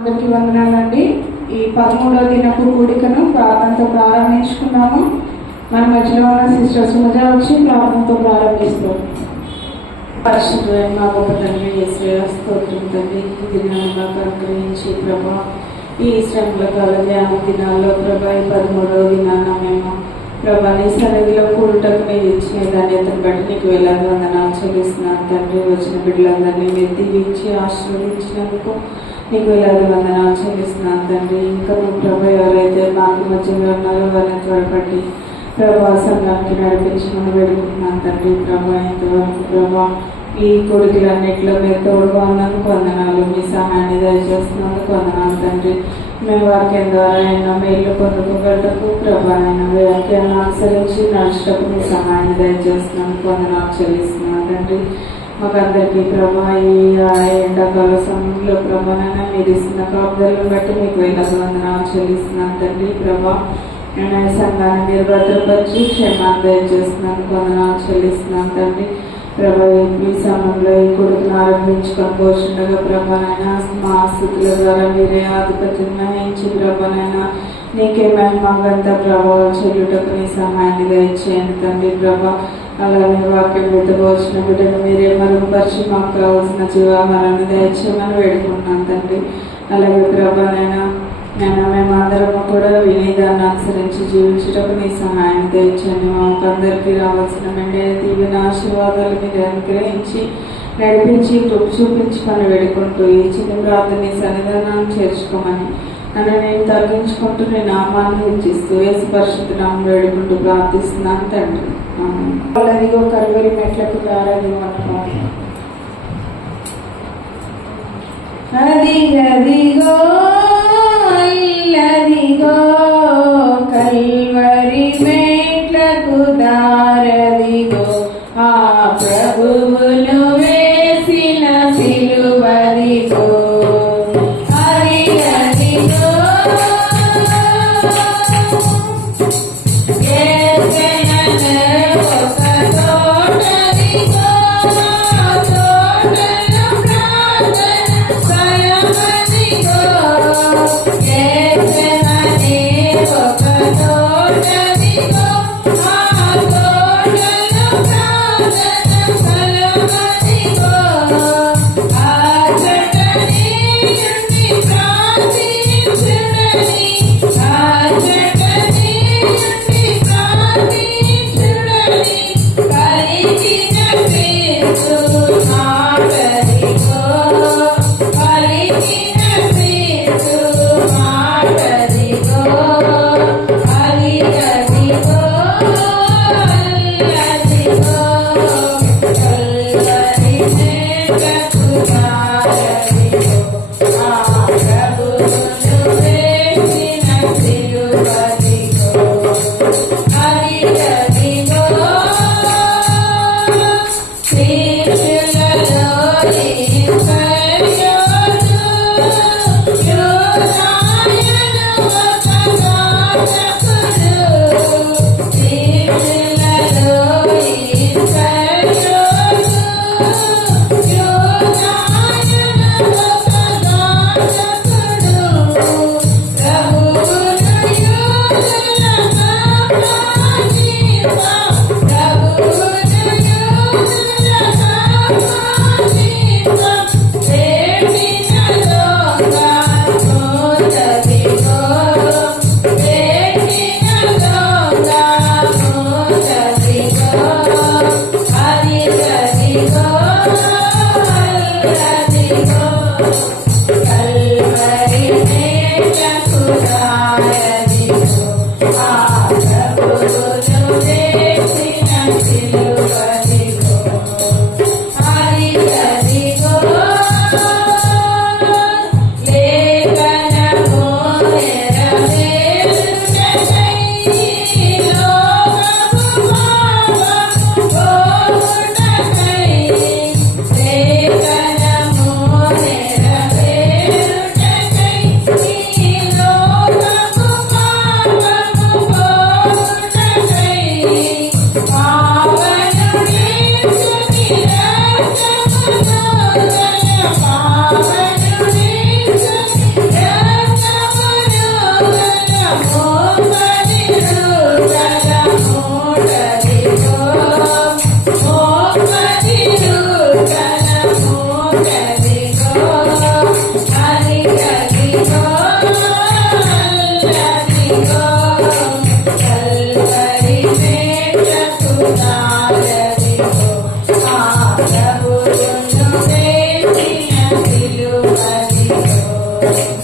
అందరికీ వందనాలండి. ఈ 13వ దినపు కూడికను ప్రార్థనతో ప్రారంభించుకున్నాము. మన మధ్యలో ఉన్న సిస్టర్ సుమజ వచ్చి ప్రార్థనతో ప్రారంభిస్తాం. పరిశుద్ధమైన మా గొప్ప తండ్రి యేసయ్య స్తోత్రం తండ్రి. ఈ దినాలుగా అనుగ్రహించి ప్రభా ఈ శ్రమల కాల ధ్యాన దినాల్లో ప్రభా ఈ 13వ దినాన మేము ప్రభా నీ సన్నిధిలో కూడుటకు మీరు ఇచ్చిన ధన్యతను బట్టి నీకు వేలాది వందనాలు చెల్లిస్తున్నాను తండ్రి. వచ్చిన బిడ్డలందరినీ మీరు దీవించి ఆశీర్వదించినందుకు నీకు వేలాది వందనాలు చెల్లిస్తున్నాను తండ్రి. ఇంకా నువ్వు ప్రభా ఎవరైతే మాకు మధ్యలో ఉన్నారో వారిని త్వరపట్టి ప్రభా సంఘానికి నడిపించమని వేడుకుంటున్నాను తండ్రి. ప్రభా ఇంతవరకు ప్రభా ఈ కొడుకులన్నింటిలో మీరు తోడుగా ఉన్నందుకు వందనాలు. మీ సహాయాన్ని దయచేస్తున్నందుకు వందనాలు తండ్రి. మేము వాక్యం ద్వారా ఎన్నో మేలు పొందుకోగలటకు ప్రభా అయిన వాక్యాన్ని అనుసరించి నడుచుటకు మీ సహాయాన్ని దయచేస్తున్నందుకు వందనాలు చెల్లిస్తున్నాను తండ్రి. మాకందరికీ ప్రభా ఈ ఎండాకాల సమయంలో ప్రభానైనా మీరు ఇస్తున్న కాపుదలను బట్టి మీకు వేలాది వందనాలు చెల్లిస్తున్నాను తండ్రి. ప్రభా సంఘాన్ని మీరు భద్రపరిచి క్షేమాన్ని దయచేస్తున్నందుకు వందనాలు చెల్లిస్తున్నాను తండ్రి. ప్రభా ఈ సమయంలో ఈ కొడుకును ఆరంభించుకొని పోతుండగా ప్రభానైనా మా స్థితుల ద్వారా మీరే ఆధిపత్యం వహించి ప్రభానైనా నీకే మహిమంతా ప్రభావం చెల్లుటకు నీ సహాయాన్ని దయచేయండి తండ్రి. ప్రభా అలానే వాక్యం వచ్చిన బిడ్డను మీరే మరుగుపరిచి మాకు కావాల్సిన జీవాహారాన్ని దయచేయమని వేడుకుంటున్నాను తండ్రి. అలాగే ప్రభానైనా మేమందరము కూడా వినేదాన్ని అనుసరించి జీవించటకు నీ సహాయం తెచ్చండి. మాకు అందరికీ రావాల్సిన మెండైన దీవెన ఆశీర్వాదాలు మీరు అనుగ్రహించి నడిపించి చూపించుకొని వేడుకుంటూ ఈ చిన్న ప్రార్థన సన్నిధానాన్ని చేర్చుకోమని నన్ను నేను తగ్గించుకుంటూ నేను నామాన్ని హెచ్చిస్తూ యేసు పరిశుద్ధ నామం వేడుకుంటూ ప్రార్థిస్తున్నాను తండ్రి. అదిగో కరువరి మెట్లకు దారదిగో అదిగో అల్లదిగో కల్వరి మెట్లకు దారదిగో ఆ ప్రభువును వేసిన సిలువదిగో అదిగో Oh Bye.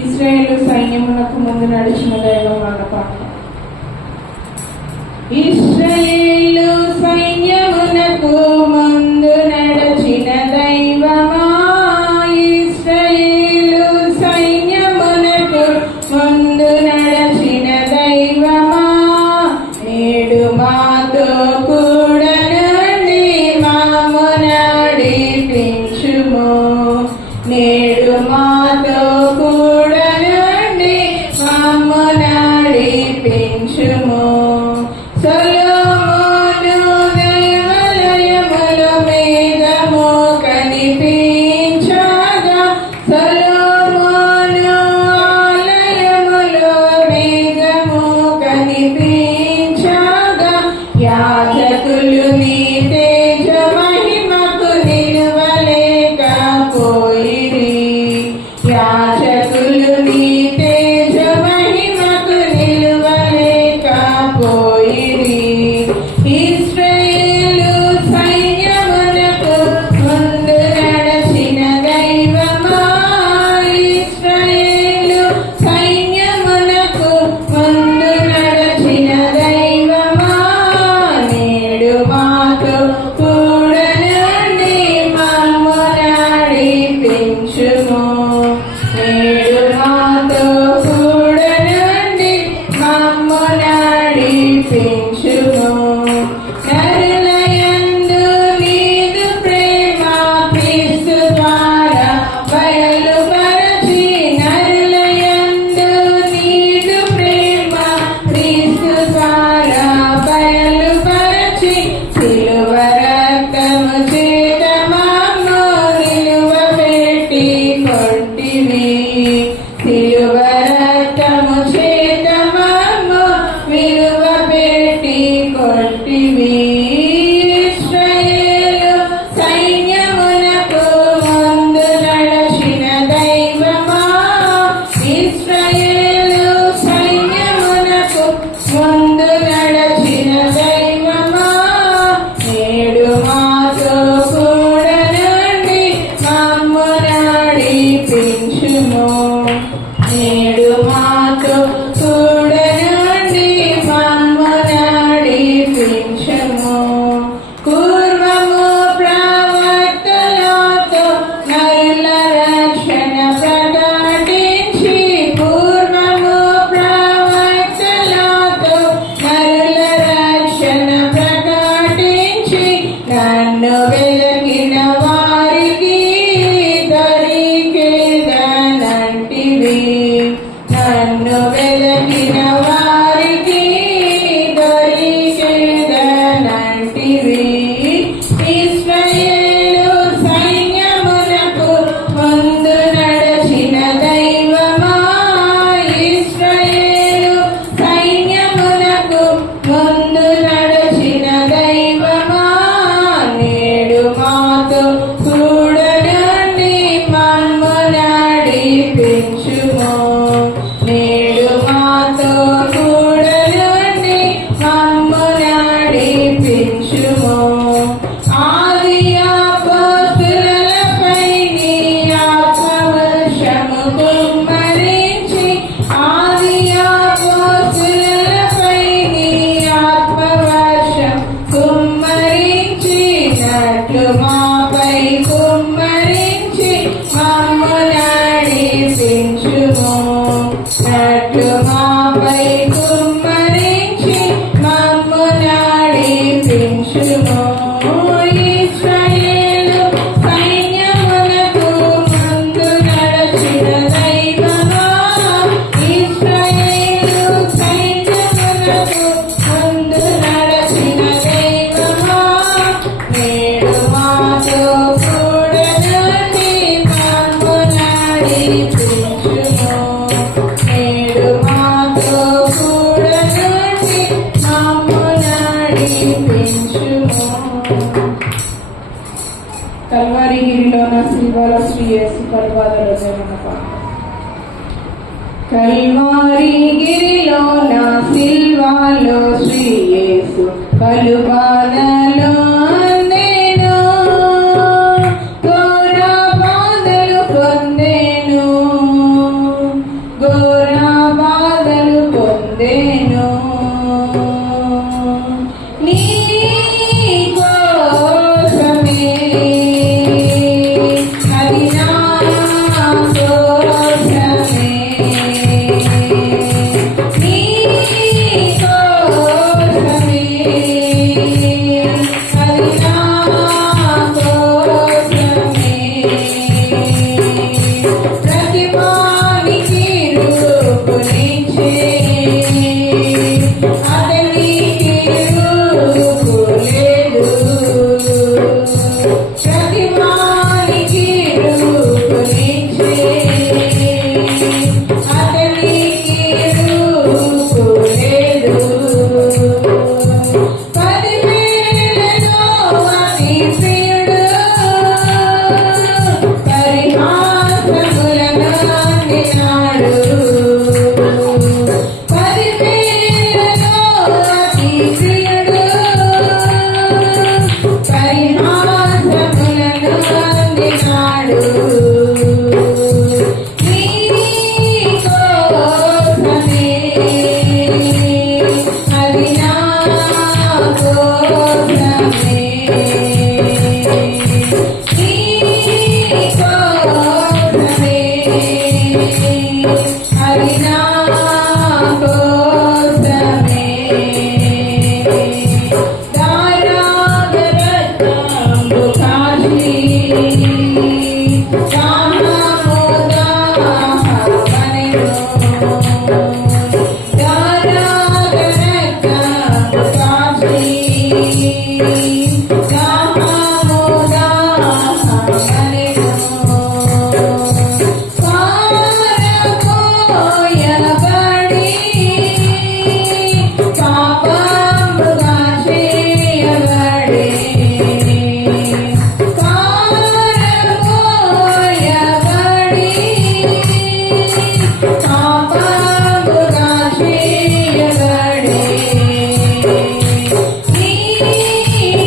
ఇశ్రాయేలు సైన్యమునకు ముందు నడిచిన దైవం అన్న పాట. ఇశ్రాయేలు సైన్యమునకు ముందు నడిచిన దైవమా, ఇశ్రాయేలు సైన్యమునకు ముందు నడిచిన దైవమా, నేడు మాతో కూడా నుండి మాము నడిపించుము, నేడు మాతో కూడా నుండి మాము నడిపించుము. సొలొమోను దేవాలయములో మేఘము కనిపించగా, సొలొమోను ఆలయములో మేఘము కనిపించగా, యాజకులు నీ తేజ మహిమకు నిలువలేకపోయిరి, యాజకులు నీ తేజ మహిమకు నిలువలేకపోయిరి. సిల్వాలో శ్రీ యేసు కలువాదలో జరగన పాట. కల్వారి గిరిలో నా సిల్వాలో శ్రీ యేసు కలువాదలో నేను ఘోర బాధలు పొందెను, ఘోర బాధలు పొందెను. నీ కోసమే అది నా కోసమే, నీ కోసమే అది నా కోసమే. ప్రతిమానికి రూపునిచ్చే అతనికి రూపు లేదు, ప్రతిమానికి రూపునిచ్చే అతనికి రూపు లేదు. 10,000లో అతి ప్రియుడు పరిహాసములను అందినాడు. 10,000లో అతి ప్రియుడు పరిహాసములను అందినాడు. నీ కోసమే అది నా కోసమే, నీ కోసమే అది నా కోసమే. దారాగరత్నము కాచి దాహముదాహమనెను, దారాగరత్నము కాచి దాహముదాహమనెను. పారబోయబడి పాపముగా చేయబడి, పారబోయబడి పాపముగా చేయబడి. నీ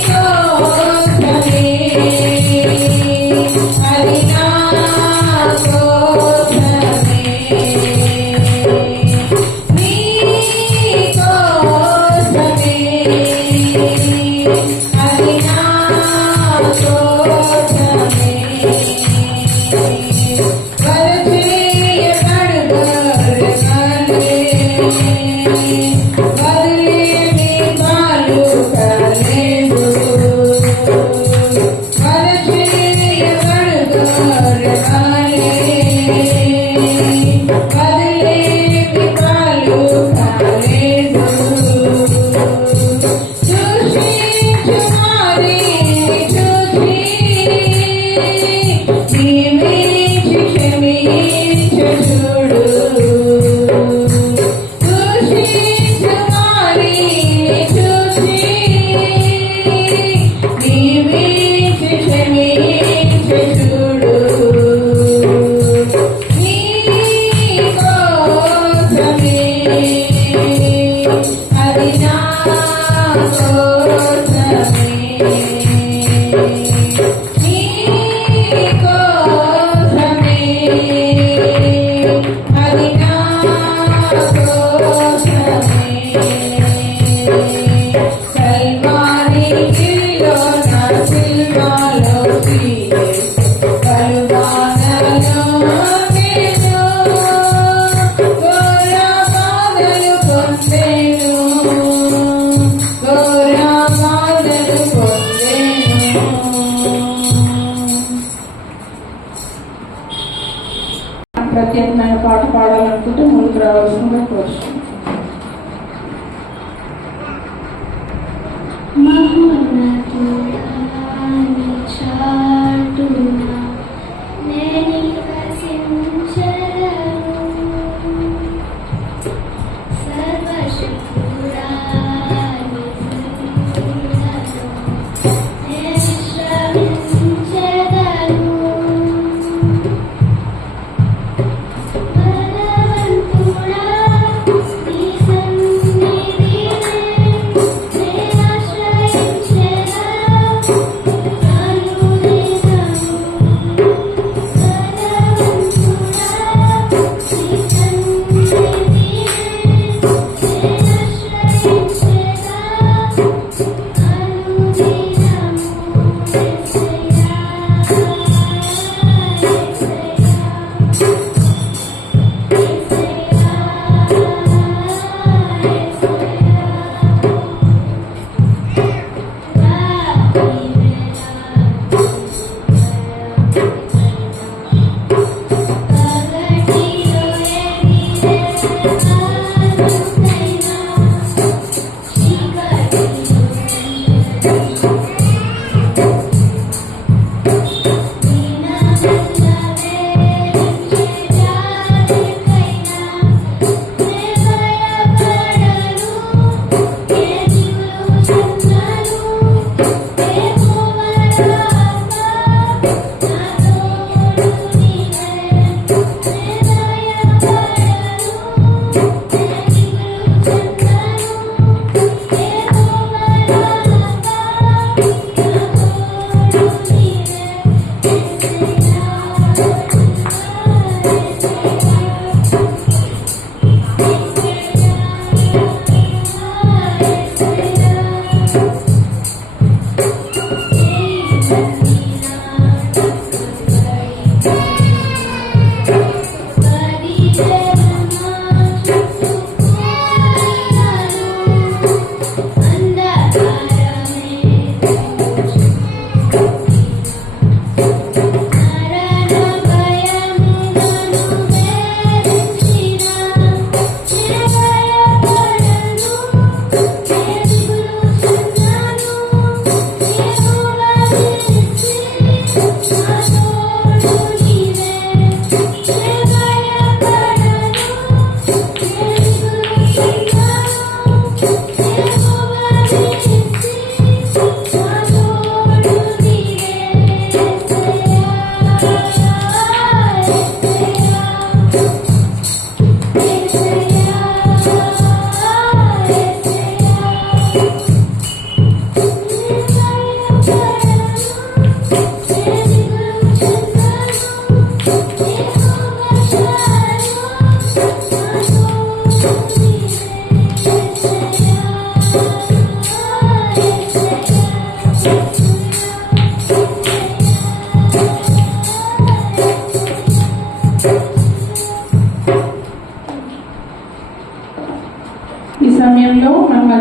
కోసమే అది నా కోసమే, నీ కోసమే అది నా కోసమే. వరచేయబడు గొర్రెమల్లే వదిలేమి పాలు కలేదు, వరచేయబడు గొర్రెమల్లే వదిలేమి పాలు కలేదు. చూసించు వారిని చూసి దీవించి క్షమించు చూడు, చూసించు వారిని చూసి దీవించి క్షమించు చూడు. నీ కోసమే అది నా కోసమే, నీ కోసమే అది నా కోసమే. కల్వారి గిరిలో నా సిల్వాలో శ్రీ యేసు కలువాదలో నేను ఘోర బాధలు పొందెను, ఘోర బాధలు పొందెను. ప్రత్యేకమైన పాట పాడాలనుకుంటే ముందుకు రావాల్సిందిగా కోరుతున్నాను. మహోన్నతుడాని చాటున నేనివసించెదను, సర్వశక్తుడాని సన్నిధిలో నేను విశ్రమించెదను.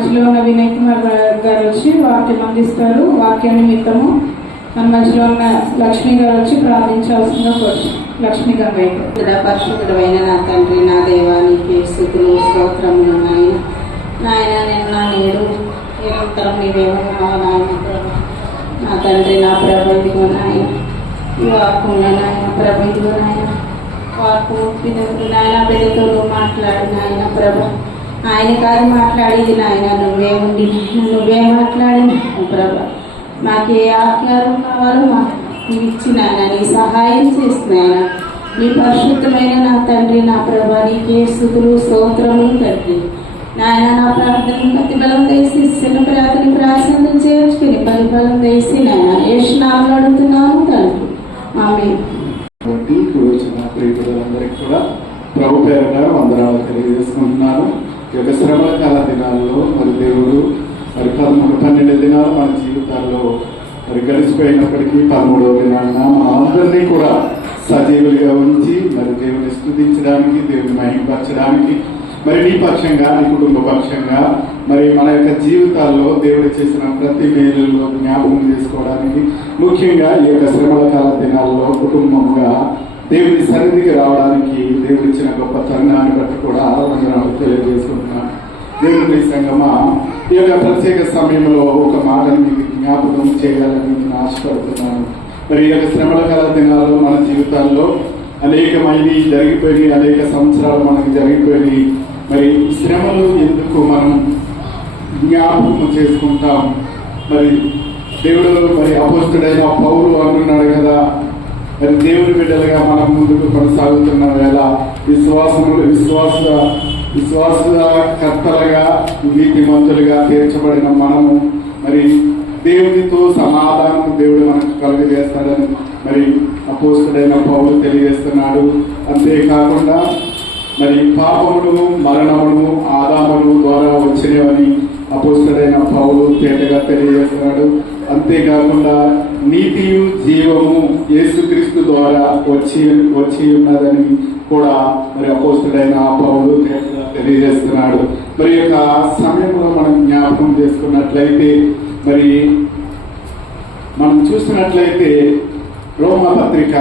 మధ్యలో ఉన్న వినయ్ కుమార్ గారు వచ్చి వాక్యం అందిస్తారు. వాక్య నిమిత్తము మన మధ్యలో ఉన్న లక్ష్మి గారు వచ్చి ప్రార్థించాల్సిందిగా కోరు. లక్ష్మి గంగయ్య. పరిశుద్ధుడైన నా తండ్రి, నా దేవానికి స్తుతులు స్తోత్రములు నాయన నేను నా నేడు నిరంతరం నీవేమో నాయన ప్రభు. నా తండ్రి, నా ప్రభు ఇదిగో నాయన ఈ వాక్యంలో నాయన ప్రభు ఇదిగో నాయన వాక్కు ముప్పినప్పుడు నాయన బిడ్డతో నువ్వు మాట్లాడు నాయన ప్రభు. ఆయన కాదు మాట్లాడేది నాయన, నువ్వే ఉండి నువ్వే మాట్లాడి ప్రభు. మాకు ఏ ఆజ్ఞలు కావాలో మాకు ఇచ్చి నాయన నీ సహాయం చేస్తున్నాయన. నీ పరిశుద్ధమైన నా తండ్రి, నా ప్రభా నీకే స్తుతులు స్తోత్రములు తండ్రి. నాయన నా ప్రార్థన ప్రతిఫలం వేసి చిన్న ప్రార్థన ప్రాసన చేర్చుకుని పరిఫలం వేసి నాయన యేసునామములో అడుగుతున్నాను తండ్రి, ఆమేన్. ప్రియులందరికీ కూడా ప్రభు పేరుగా వందనాలు తెలియజేసుకుంటున్నాను. ఈ యొక్క శ్రమల కాల దినాల్లో మరి దేవుడు మరి 12 దినాలు మన జీవితాల్లో మరి గడిచిపోయినప్పటికీ 13వ దినాన మన అందరినీ కూడా సజీవులుగా ఉంచి మరి దేవుని స్తుతించడానికి, దేవుని మహిమపరచడానికి, మరి నీ పక్షంగా నీ కుటుంబ పక్షంగా మరి మన యొక్క జీవితాల్లో దేవుడు చేసిన ప్రతి మేలులో జ్ఞాపకం చేసుకోవడానికి, ముఖ్యంగా ఈ యొక్క శ్రమల కాల దినాల్లో కుటుంబంగా దేవుని సన్నిధికి రావడానికి దేవుడు ఇచ్చిన గొప్ప తరుణాన్ని బట్టి కూడా వందనాలు తెలియజేసుకుంటున్నాను. దేవుని సంగమా, ఈ యొక్క ప్రత్యేక సమయంలో ఒక మాటను మీకు జ్ఞాపకం చేయాలని నేను ఆశపడుతున్నాను. మరి ఈ యొక్క శ్రమల కాల దినాల్లో మన జీవితాల్లో అనేకమైనవి జరిగిపోయినాయి, అనేక సంవత్సరాలు మనకి జరిగిపోయినాయి. మరి శ్రమలు ఎందుకు మనం జ్ఞాపకం చేసుకుంటాం? మరి దేవుడు మరి అపోస్తుడైన పౌలు అంటున్నాడు కదా, మరి దేవుని బిడ్డలుగా మనం ముందుకు కొనసాగుతున్న వేళ విశ్వాసకర్తలుగా నీతిమంతులుగా తీర్చబడిన మనము మరి దేవునితో సమాధానం దేవుడు మనకు కలుగజేస్తాడని మరి అపోస్తుడైన పౌలు తెలియజేస్తున్నాడు. అంతేకాకుండా మరి పాపమును మరణమును ఆదామును ద్వారా వచ్చినవని అపోస్తుడైన పౌలు తేటగా తెలియజేస్తున్నాడు. అంతేకాకుండా నీతియు జీవము యేసుక్రీస్తు ద్వారా వచ్చి ఉన్నదని కూడా మరి అపోస్తుడైన పౌలు తేటగా తెలియజేస్తున్నాడు. మరి యొక్క సమయంలో మనం జ్ఞాపకం చేసుకున్నట్లయితే మరి మనం చూసినట్లయితే రోమా పత్రిక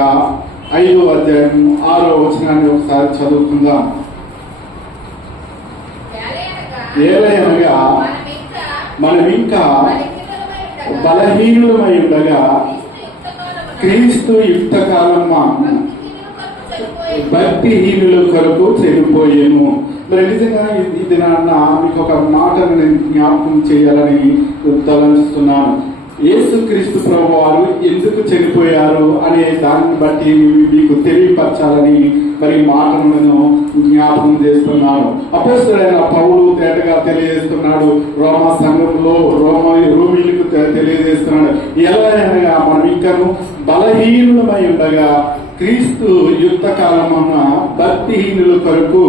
5వ అధ్యాయం 6వ వచనాన్ని ఒకసారి చదువుకుందాం. ఏలయనగా మనం ఇంకా బలహీనులమై ఉండగా క్రీస్తు యుక్తకాలం భక్తిహీనుల కొరకు చనిపోయాను. మరి నిజంగా ఇది మీకు ఒక మాటను నేను జ్ఞాపకం చేయాలని తలంచుతున్నాను. యేసుక్రీస్తు ప్రభు వారు ఎందుకు చనిపోయారు అనే దాన్ని బట్టి మీకు తెలియపరచాలని మరి మాటలను జ్ఞాపకం చేస్తున్నాను. అపోస్తుడైన పౌలు తేటగా తెలియజేస్తున్నాడు. రోమా సంఘంలో రోమీలకు తెలియజేస్తున్నాడు. ఎలా అనగా మనం ఇంకను బలహీనులమై ఉండగా క్రీస్తు యుక్త కాలమున భక్తిహీనుల కొరకు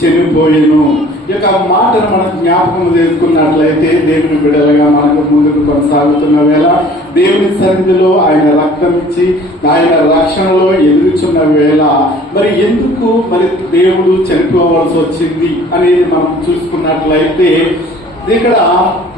చనిపోయేను. ఈ యొక్క మాటను మనం జ్ఞాపకం చేసుకున్నట్లయితే దేవుని బిడ్డలుగా మనకు ముందుకు కొనసాగుతున్న వేళ దేవుని సన్నిధిలో ఆయన రక్తం ఇచ్చి ఆయన రక్షణలో ఎదురుచున్న వేళ మరి ఎందుకు మరి దేవుడు చనిపోవలసి వచ్చింది అనేది మనం చూసుకున్నట్లయితే ఇక్కడ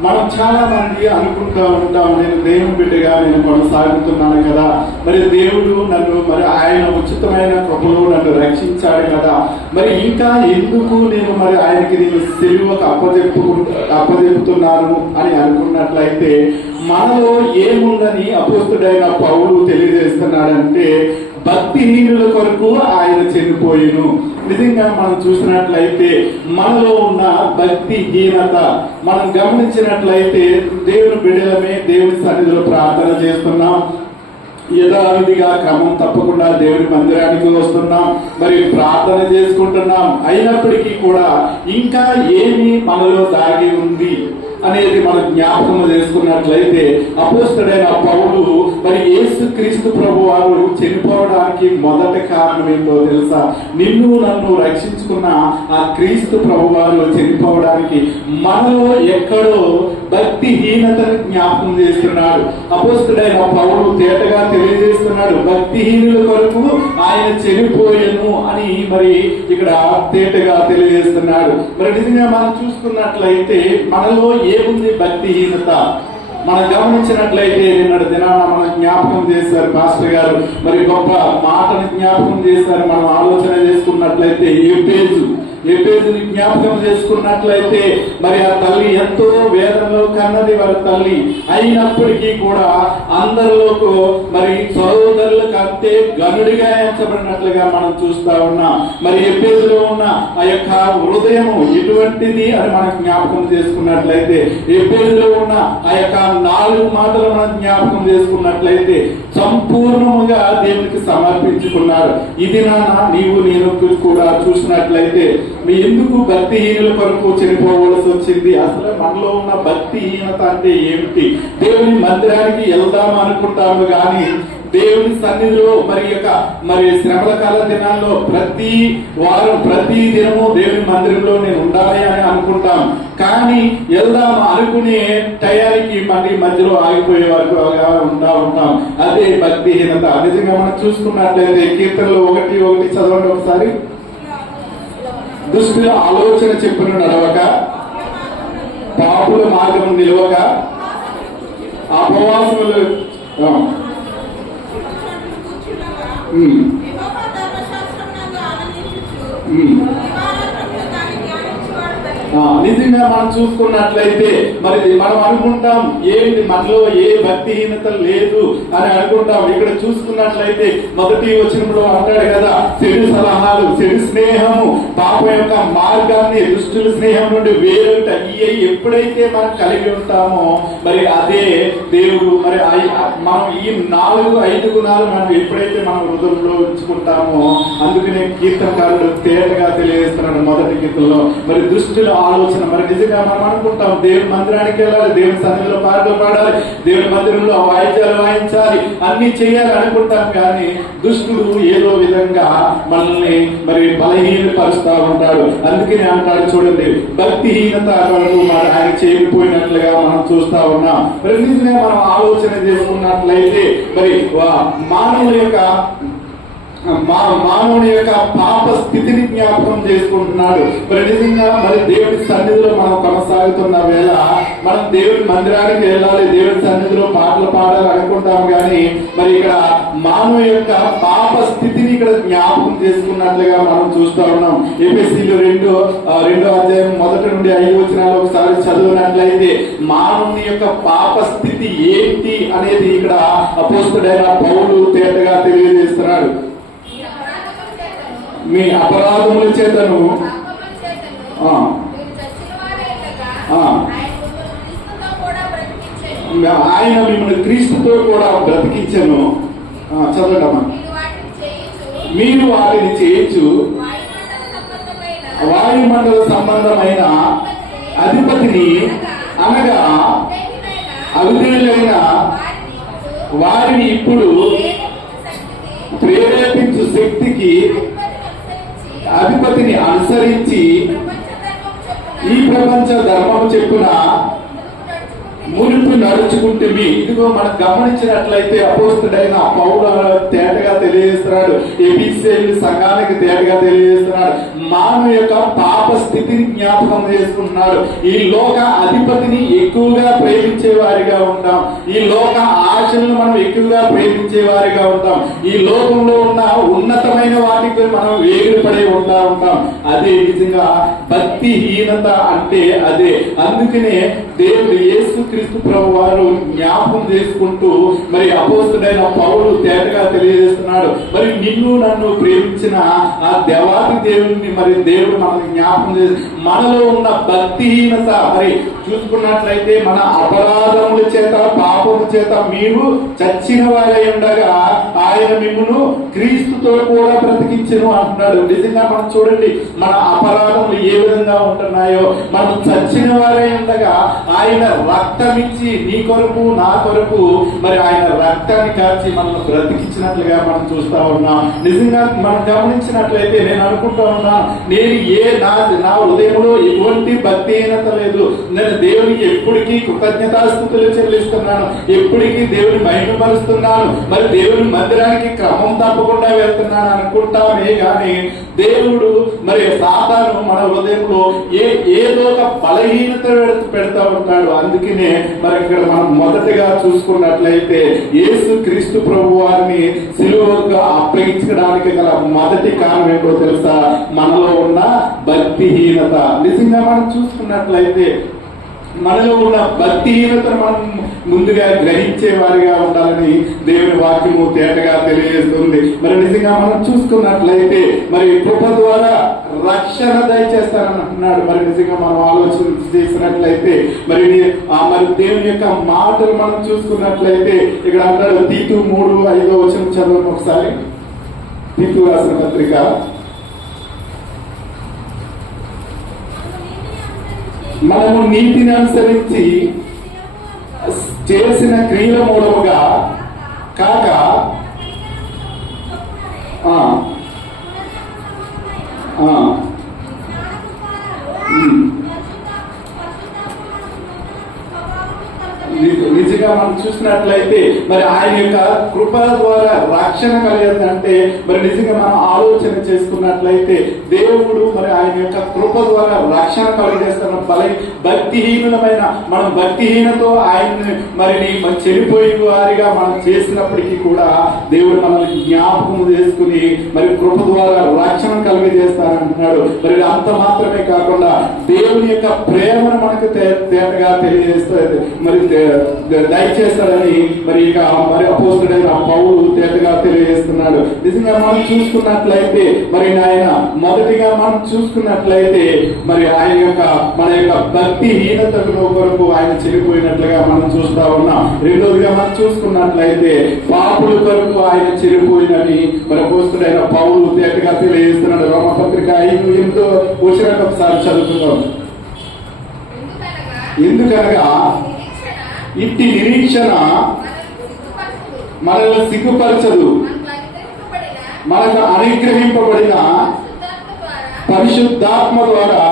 మనం చాలా మంది అనుకుంటూ ఉంటాం, నేను దేవుని బిడ్డగా నేను కొనసాగుతున్నాను కదా, మరి దేవుడు నన్ను మరి ఆయన ఉచితమైన కృపలో నన్ను రక్షించాడు కదా, మరి ఇంకా ఎందుకు నేను మరి ఆయనకి నేను సెలవుకు అప్పజెప్పుతున్నాను అని అనుకున్నట్లయితే మనలో ఏముందని అపోస్తుడైన పౌలు తెలియజేస్తున్నాడంటే భక్తిహీనుల కొరకు ఆయన చనిపోయిను. నిజంగా మనం చూసినట్లయితే మనలో ఉన్న భక్తిహీనత మనం గమనించినట్లయితే దేవుని బిడ్డలమే దేవుని సన్నిధిలో ప్రార్థన చేస్తున్నాం, యథావిధిగా క్రమం తప్పకుండా దేవుని మందిరానికి వస్తున్నాం, మరి ప్రార్థన చేసుకుంటున్నాం. అయినప్పటికీ కూడా ఇంకా ఏమి మనలో దాగి ఉంది అనేది మనం జ్ఞాపకం చేసుకున్నట్లయితే అపోస్తుడైన పౌలు మరి యేసుక్రీస్తు ప్రభు వారు చనిపోవడానికి మొదటి కారణం ఏంటో తెలుసా? నిన్ను నన్ను రక్షించుకున్న ఆ క్రీస్తు ప్రభు వారు చనిపోవడానికి మనలో ఎక్కడో భక్తిహీనతను జ్ఞాపకం చేస్తున్నాడు. అపోస్తుడైన పౌలు తేటగా తెలియజేస్తున్నాడు, భక్తిహీనుల కొరకు ఆయన చనిపోయెను అని మరి ఇక్కడ తేటగా తెలియజేస్తున్నాడు. మరి నిజంగా మనం చూసుకున్నట్లయితే మనలో ఏముంది భక్తిహీనత మనం గమనించినట్లయితే నిన్నటి దినాన మనం జ్ఞాపకం చేశారు పాస్టర్ గారు, మరి గొప్ప మాటను జ్ఞాపకం చేశారు. మనం ఆలోచన చేసుకున్నట్లయితే ఎబ్బేజుని జ్ఞాపకం చేసుకున్నట్లయితే మరి ఆ తల్లి ఎంతో వేదనలో కన్నది వారి తల్లి అయినప్పటికీ కూడా అందరిలో మరి సహోదరుల కంటే గనుడిగా ఎంచబడినట్లుగా మనం చూస్తా ఉన్నాం. మరి ఎబ్బేజులో ఉన్న ఆ యొక్క హృదయం ఎటువంటిది అని మనం జ్ఞాపకం చేసుకున్నట్లయితే, ఎబ్బేజులో ఉన్న ఆ యొక్క 4 మాటలు మనం జ్ఞాపకం చేసుకున్నట్లయితే సంపూర్ణముగా దేవునికి సమర్పించుకున్నారు. ఇది నీవు నేను కూడా చూసినట్లయితే మీ ఎందుకు భక్తిహీనుల కొరకు చనిపోవలసి వచ్చింది? అసలు మనలో ఉన్న భక్తిహీనత అంటే ఏమిటి? దేవుని మందిరానికి వెళ్దాం అనుకుంటాము కానీ దేవుని సన్నిధిలో మరి శ్రమల కాల దినాల్లో ప్రతి వారం ప్రతి దినము దేవుని మందిరంలో నేను ఉండాలి అని అనుకుంటాం. కానీ వెళ్దాం అనుకునే టయానికి మళ్ళీ మధ్యలో ఆగిపోయే వరకు ఉంటాం. అదే భక్తిహీనత. నిజంగా మనం చూసుకున్నట్లయితే కీర్తనలో 1:1 చదవండి ఒకసారి. దుష్టుల ఆలోచన చెప్పున నడవక, పాపుల మార్గం నిలవక, అపవాసములు నిజంగా మనం చూసుకున్నట్లయితే మరి మనం అనుకుంటాం ఏంటి మనలో ఏ భక్తిహీనత లేదు అని అనుకుంటాం. ఇక్కడ చూసుకున్నట్లయితే మొదటి వచనంలో అంటాడు కదా, చెడు సలహాలు, చెడు స్నేహము, పాప యొక్క మార్గాన్ని, దుష్టుల స్నేహం నుండి వేరుంట ఎప్పుడైతే మనం కలిగి ఉంటామో మరి అదే దేవుడు మరి మనం ఈ 4-5 గుణాలు మనం ఎప్పుడైతే మనం హృదయంలో ఉంచుకుంటామో అందుకనే కీర్తనకారుడు తేటగా తెలియజేస్తున్నాడు మొదటి కీర్తనలో. మరి దుష్టుల ఆలోచన, మరి నిజంగా మనం అనుకుంటాం దేవుని మందిరానికి వెళ్ళాలి, దేవుని సన్నిధిలో పాటలు పాడాలి, దేవుని మందిరంలో వాయిద్యాలు వాయించాలి, అన్ని చేయాలి అనుకుంటాం. కానీ దుష్టుడు ఏదో విధంగా మనల్ని మరి బలహీనపరుస్తా ఉంటాడు. అందుకనే అంటాడు చూడండి, భక్తిహీనత వరకు మరి ఆయన చేయకపోయినట్లుగా మనం చూస్తా ఉన్నాం. మరి నిజంగా మనం ఆలోచన చేసుకున్నట్లయితే మరి మానవుని యొక్క పాప స్థితిని జ్ఞాపకం చేసుకుంటున్నాడు. నిజంగా మరి దేవుని సన్నిధిలో మనం కొనసాగుతున్న వేళ మనం దేవుని మందిరానికి వెళ్ళాలి, దేవుని సన్నిధిలో పాటలు పాడాలి అనుకుంటాం. కానీ మరి ఇక్కడ మానవ యొక్క పాప స్థితిని ఇక్కడ జ్ఞాపకం చేసుకున్నట్లుగా మనం చూస్తా ఉన్నాం. ఎఫెసీయులు 2వ అధ్యాయం 1 నుండి 5 వచనాలు ఒకసారి చదివినట్లయితే మానవుని యొక్క పాప స్థితి ఏంటి అనేది ఇక్కడ అపోస్తలుడైన పౌలు తేటగా తెలియజేస్తున్నాడు. మీ అపరాధముల చేతను ఆయన మిమ్మల్ని క్రీస్తుతో కూడా బ్రతికించెను. చదవడమ్మా. మీరు వాటిని చేయొచ్చు వాయుమండల సంబంధమైన అధిపతిని అనగా అవిధేయులైన వారిని ఇప్పుడు ప్రేరేపించు శక్తికి అధిపతిని అనుసరించి ఈ ప్రపంచ ధర్మము చెప్పున మునుపు నడుచుకుంటుంది. ఇదిగో మనం గమనించినట్లయితే అపోస్తలుడైన పౌలు తేటగా తెలియజేస్తున్నాడు, ఎఫెసీయుల సంఘానికి తేటగా తెలియజేస్తున్నాడు. మానవ యొక్క పాప స్థితిని జ్ఞాపకం చేసుకుంటున్నాడు. ఈ లోక అధిపతిని ఎక్కువగా ప్రేమించే వారిగా ఉంటాం, ఈ లోక ఆశలను మనం ఎక్కువగా ప్రేమించే వారిగా ఉంటాం, ఈ లోకంలో ఉన్న ఉన్నతమైన వాటికి మనం వేగిరపడే ఉంటాం. అదే నిజంగా భక్తిహీనత అంటే అదే. అందుకనే దేవుడు యేసుక్రీస్తు ప్రభు వారు జ్ఞాపకం చేసుకుంటూ మరి అపోస్తలుడైన పౌలు తేటగా తెలియజేస్తున్నాడు, మరి నిన్ను నన్ను ప్రేమించిన ఆ దేవాది దేవుడిని మరి దేవుడు మనకు జ్ఞాపకం చేసి మనలో ఉన్న భక్తిహీనత మరి చూసుకున్నట్లయితే మన అపరాధముల చేత పాపముల చేత మీరు చచ్చిన వారై ఉండగా ఆయన మిమ్మును క్రీస్తుతో కూడా బ్రతికించెను అంటున్నాడు. నిజంగా మనం చూడండి మన అపరాధములు ఏ విధంగా ఉంటున్నాయో. మనం చచ్చిన వారై ఉండగా ఆయన రక్త ప్రాణం ఇచ్చి నీ కొరకు నా కొరకు మరి ఆయన రక్తాన్ని కాచి మనల్ని బ్రతికించినట్లుగా మనం చూస్తా ఉన్నాం. నిజంగా మనం గమనించినట్లయితే నేను అనుకుంటా ఉన్నా, నేను నా హృదయంలో ఎటువంటి భక్తిహీనత లేదు. నేను దేవునికి ఎప్పటికీ కృతజ్ఞతాస్తుతులు చెల్లిస్తున్నాను, ఎప్పటికీ దేవుని మహిమపరుస్తున్నాను, మరి దేవుని మందిరానికి క్రమం తప్పకుండా వెళ్తున్నాను అనుకుంటామే గాని దేవుడు మరి సాతాను మన హృదయంలో ఏదో ఒక బలహీనత పెడతా ఉంటాడు. అందుకనే మరి ఇక్కడ మనం మొదటిగా చూసుకున్నట్లయితే యేసు క్రీస్తు ప్రభు వారిని సిలువగా అప్పగించడానికి గల మొదటి కారణం ఏంటో తెలుసా? మనలో ఉన్న భక్తిహీనత. నిజంగా మనం చూసుకున్నట్లయితే మనలో ఉన్న భక్తిహీనతను మనం ముందుగా గ్రహించే వారిగా ఉండాలని దేవుని వాక్యము తేటగా తెలియజేస్తుంది. మరి నిజంగా మనం చూసుకున్నట్లయితే మరి కృప ద్వారా రక్షణ దయచేస్తారని అంటున్నాడు. మరి నిజంగా మనం ఆలోచన చేసినట్లయితే మరి దేవుని యొక్క మాటలు మనం చూసుకున్నట్లయితే ఇక్కడ అంటాడు తీతు 3:5 చదవండి ఒకసారి. తీతు రాసిన పత్రిక మనము నీతిని అనుసరించి చేసిన క్రియల మూలముగా కాక నిజంగా మనం చూసినట్లయితే మరి ఆయన యొక్క కృప ద్వారా రక్షణ కలిగేదంటే మరి నిజంగా మనం ఆలోచన చేసుకున్నట్లయితే దేవుడు మరి ఆయన యొక్క కృప ద్వారా రక్షణ కలిగేస్తున్న భక్తిహీనమైన మనం భక్తిహీనతో ఆయన్ని మరి చెడిపోయిన వారిగా మనం చేసినప్పటికీ కూడా దేవుడు మనల్ని జ్ఞాపకం చేసుకుని మరి కృప ద్వారా రక్షణ కలిగజేస్తానంటున్నాడు. మరి అంత మాత్రమే కాకుండా దేవుని యొక్క ప్రేమను మనకు తేటగా తెలియజేస్తుంది, మరి దయచేస్తాడని మరి ఇక మరి అపోస్తుడైన పౌలు తేటగా తెలియజేస్తున్నాడు. నిజంగా మనం చూసుకున్నట్లయితే మరి ఆయన మొదటిగా మనం చూసుకున్నట్లయితే మరి ఆయన యొక్క మన యొక్క భక్తిహీనతకు కొరకు ఆయన చెడిపోయినట్లుగా మనం చూస్తా ఉన్నాం. రెండోదిగా మనం చూసుకున్నట్లయితే పాపుల కొరకు ఆయన చెడిపోయినని మరి అపోస్తుడైన పౌలు తేటగా తెలియజేస్తున్నాడు. రోమపత్రిక 5:8 ఒకసారి చదువుతున్నాం. ఎందుకనగా ఇట్టి నిరీక్షణ మనల్ని సిగ్గుపరచదు, మనకు అనుగ్రహింపబడిన పరిశుద్ధాత్మ ద్వారా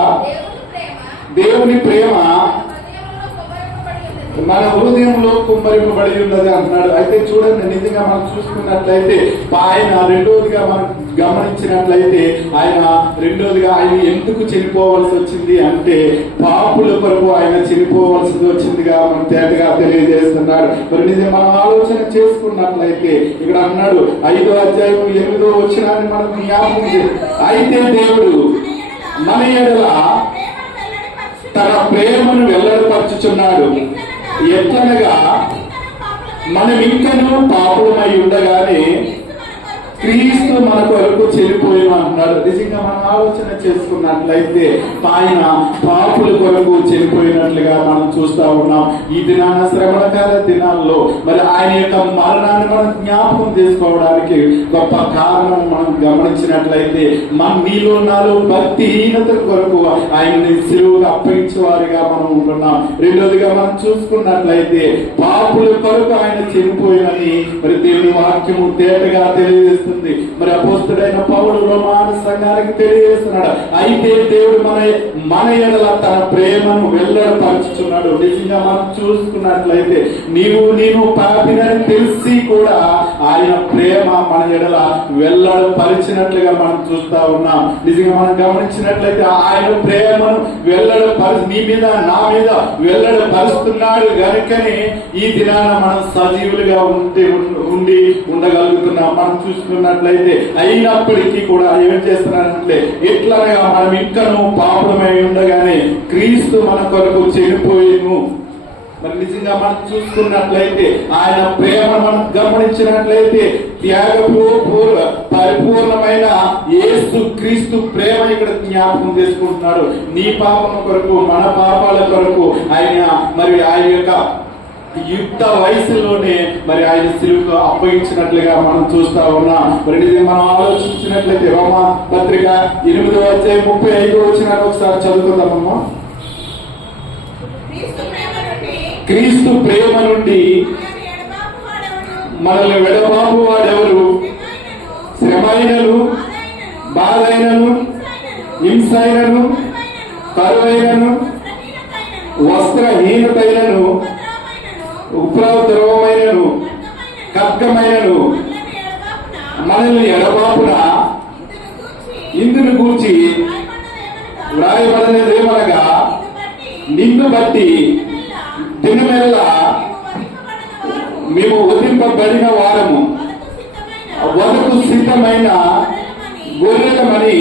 దేవుని ప్రేమ మన హృదయంలో కుమ్మరింపబడి ఉన్నది అంటున్నాడు. అయితే చూడండి, నిజంగా మనం చూసుకున్నట్లయితే ఆయన రెండోదిగా మనం గమనించినట్లయితే ఆయన ఎందుకు చనిపోవలసి వచ్చింది అంటే పాపుల కొరకు ఆయన చనిపోవలసి వచ్చిందిగా మనం తేటగా తెలియజేస్తున్నాడు. మరి నిజంగా మనం ఆలోచన చేసుకున్నట్లయితే ఇక్కడ అన్నాడు 5వ అధ్యాయం 8వ వచనాన్ని మనకు జ్ఞాపకం. అయితే దేవుడు మన ఎడల తన ప్రేమను వెల్లడిపరచుచున్నాడు. ఎట్లనగా మనం ఇంకనూ పాపులమై ఉండగానే క్రీస్తు మన కొరకు చెడిపోయిన అంటున్నాడు. నిజంగా మనం ఆలోచన చేసుకున్నట్లయితే ఆయన పాపుల కొరకు చెడిపోయినట్లుగా మనం చూస్తా ఉన్నాం. ఈ దినాన శ్రమల కాల దినాల్లో మరి ఆయన యొక్క మరణాన్ని మనం జ్ఞాపకం చేసుకోవడానికి గొప్ప కారణం మనం గమనించినట్లయితే నీలో నాలో భక్తిహీనత కొరకు ఆయన్ని సిలువకు అప్పగించేవారిగా మనం ఉంటున్నాం. రెండోదిగా మనం చూసుకున్నట్లయితే పాపుల కొరకు ఆయన చెడిపోయినని మరి దేవుని వాక్యము తేటగా తెలియజేస్తుంది. మరి అపోస్తుడైన పౌలు రోమాను సంఘానికి తెలియజేస్తున్నాడు. అయితే దేవుడు మన ఎడల తన ప్రేమను వెల్లడిపరుచుచున్నాడు. నిజంగా మనం చూసుకున్నట్లయితే నేను పాపినని తెలిసి కూడా ఆయన ప్రేమ మన ఎడల వెల్లడిపరిచినట్లుగా మనం చూస్తా ఉన్నాం. నిజంగా మనం గమనించినట్లయితే ఆయన ప్రేమను నీ మీద నా మీద వెల్లడిపరుస్తున్నాడు గనుకనే ఈ దినాన మనం సజీవులుగా ఉండగలుగుతున్నాం. మనం చూసుకున్నట్లయితే అయినప్పటికీ కూడా ఏం చేస్తున్నారంటే ఎట్లనగా మనం ఇంకనూ పాపులమై ఉండగానే క్రీస్తు మన కొరకు చనిపోయేను. మరి నిజంగా మనం చూసుకున్నట్లయితే ఆయన ప్రేమ మనం గమనించినట్లయితే పరిపూర్ణమైన యేసు క్రీస్తు ప్రేమ ఇక్కడ జ్ఞాపకం చేసుకుంటున్నాడు. నీ పాపం కొరకు మన పాపాల కొరకు ఆయన యొక్క యుక్త వయసులోనే మరి ఆయన సిలువకు అప్పగించినట్లుగా మనం చూస్తా ఉన్నాం. మరి మనం ఆలోచించినట్లయితే రోమా పత్రిక 8వ అధ్యాయం 35వ వచనాన్ని ఒకసారి చదువుకుందామమ్మా. క్రీస్తు ప్రేమ నుండి మనల్ని వెడబాపు వాడెవరు? శ్రమైనను, బాధైనను, హింసైనను, కరువైనను, వస్త్రహీనతైనను, ఉపద్రవమైనను, ఖడ్గమైనను మనల్ని ఎడబాపున ఇందును గూర్చి వ్రాయబడినదేమనగా, నిన్ను బట్టి దినమెల్లా మేము వధింపబడిన వారము, వదకు సిద్ధమైన గొర్రెలమని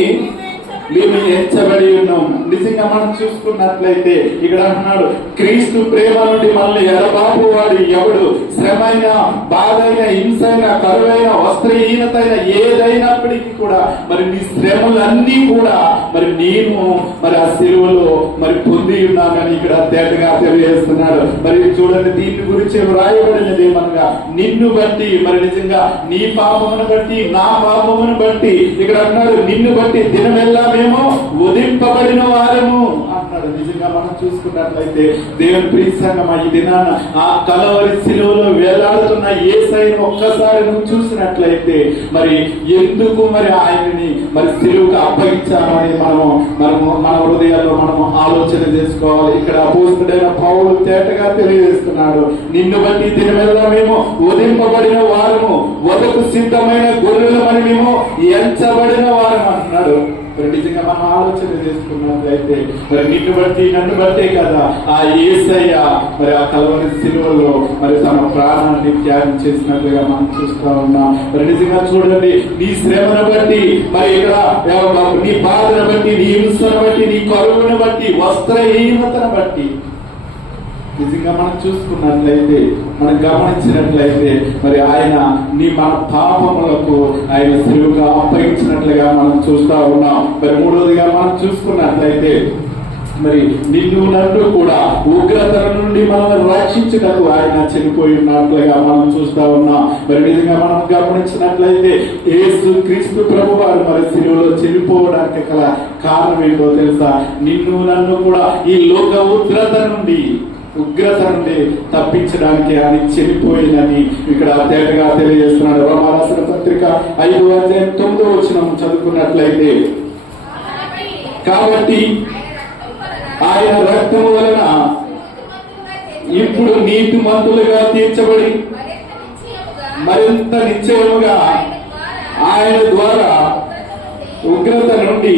మేము ఎంచబడి ఉన్నాం. నిజంగా మనం చూసుకున్నట్లయితే ఇక్కడ అంటున్నాడు, క్రీస్తు ప్రేమ నుండి మనల్ని ఎడబాపు వాడు ఎవడు? శ్రమైన, బాధైన, హింసైన, కరువైన, వస్త్రహీనతైన ఏదైనప్పటికీ కూడా మరి నీ శ్రమలన్నీ కూడా మరి నేను మరి ఆ సిలువలో మరి పొంది ఉన్నానని ఇక్కడ తేటగా తెలియజేస్తున్నాడు. మరి చూడండి, దీని గురించి వ్రాయబడినది ఏమనగా, నిన్ను బట్టి మరి నిజంగా నీ పాపమును బట్టి, నా పాపమును బట్టి ఇక్కడ అంటున్నాడు, నిన్ను బట్టి దినమెల్లా మేము వధింపబడిన వారము అంటున్నాడు. నిజంగా మనం చూసుకున్నట్లయితే దేవుని ప్రియ సంగమా, ఈ దినాన ఆ కలవరి శిలువలో వేలాడుతున్న యేసయ్యను ఒక్కసారి నువ్వు చూసినట్లయితే మరి ఎందుకు మరి ఆయనని మరి శిలువకు అప్పగించామని మన హృదయాల్లో మనము ఆలోచన చేసుకోవాలి. ఇక్కడ అపోస్తలుడైన పౌలు తేటగా తెలియజేస్తున్నాడు, నిన్ను బట్టి దినమెల్లా మేము వధింపబడిన వారము, వదకు సిద్ధమైన గొర్రెలమని మేము ఎంచబడిన వారం అంటున్నాడు. నిజంగా మనం ఆలోచన చేసుకున్నట్లయితే మరి నిన్ను బట్టి, నన్ను బట్టే కదా ఆ యేసయ్య మరి ఆ కలవరి శిలువలో మరి తన ప్రాణాన్ని త్యాగం చేసినట్లుగా మనం చూస్తా ఉన్నాం. మరి నిజంగా చూడండి, నీ శ్రమను బట్టి, మరి ఇక్కడ నీ బాధను బట్టి, నీ హింసను బట్టి, నీ కరువును బట్టి, వస్త్రహీనతను బట్టి నిజంగా మనం చూసుకున్నట్లయితే, మనం గమనించినట్లయితే మరి ఆయన మన పాపములకు ఆయన సిలువగా అప్పగించినట్లుగా మనం చూస్తా ఉన్నాం. మరి మూడవదిగా మనం చూసుకున్నట్లయితే మరి నిన్ను నన్ను కూడా ఉగ్రత నుండి మనల్ని రక్షించుటకు ఆయన చనిపోయి ఉన్నట్లుగా మనం చూస్తా ఉన్నాం. మరి నిజంగా మనం గమనించినట్లయితే యేసు క్రీస్తు ప్రభు వారు మరి సిలువలో చనిపోవడానికి గల కారణం ఏంటో తెలుసా? నిన్ను నన్ను కూడా ఈ లోక ఉగ్రత నుండి తప్పించడానికి ఆయన చనిపోయిందని ఇక్కడ తేటగా తెలియజేస్తున్నాడు. రోమా రాసిన పత్రిక 5:9 చదువుకున్నట్లయితే, కాబట్టి ఆయన రక్తము వలన ఇప్పుడు నీతిమంతులుగా తీర్చబడి మరింత నిశ్చయముగా ఆయన ద్వారా ఉగ్రత నుండి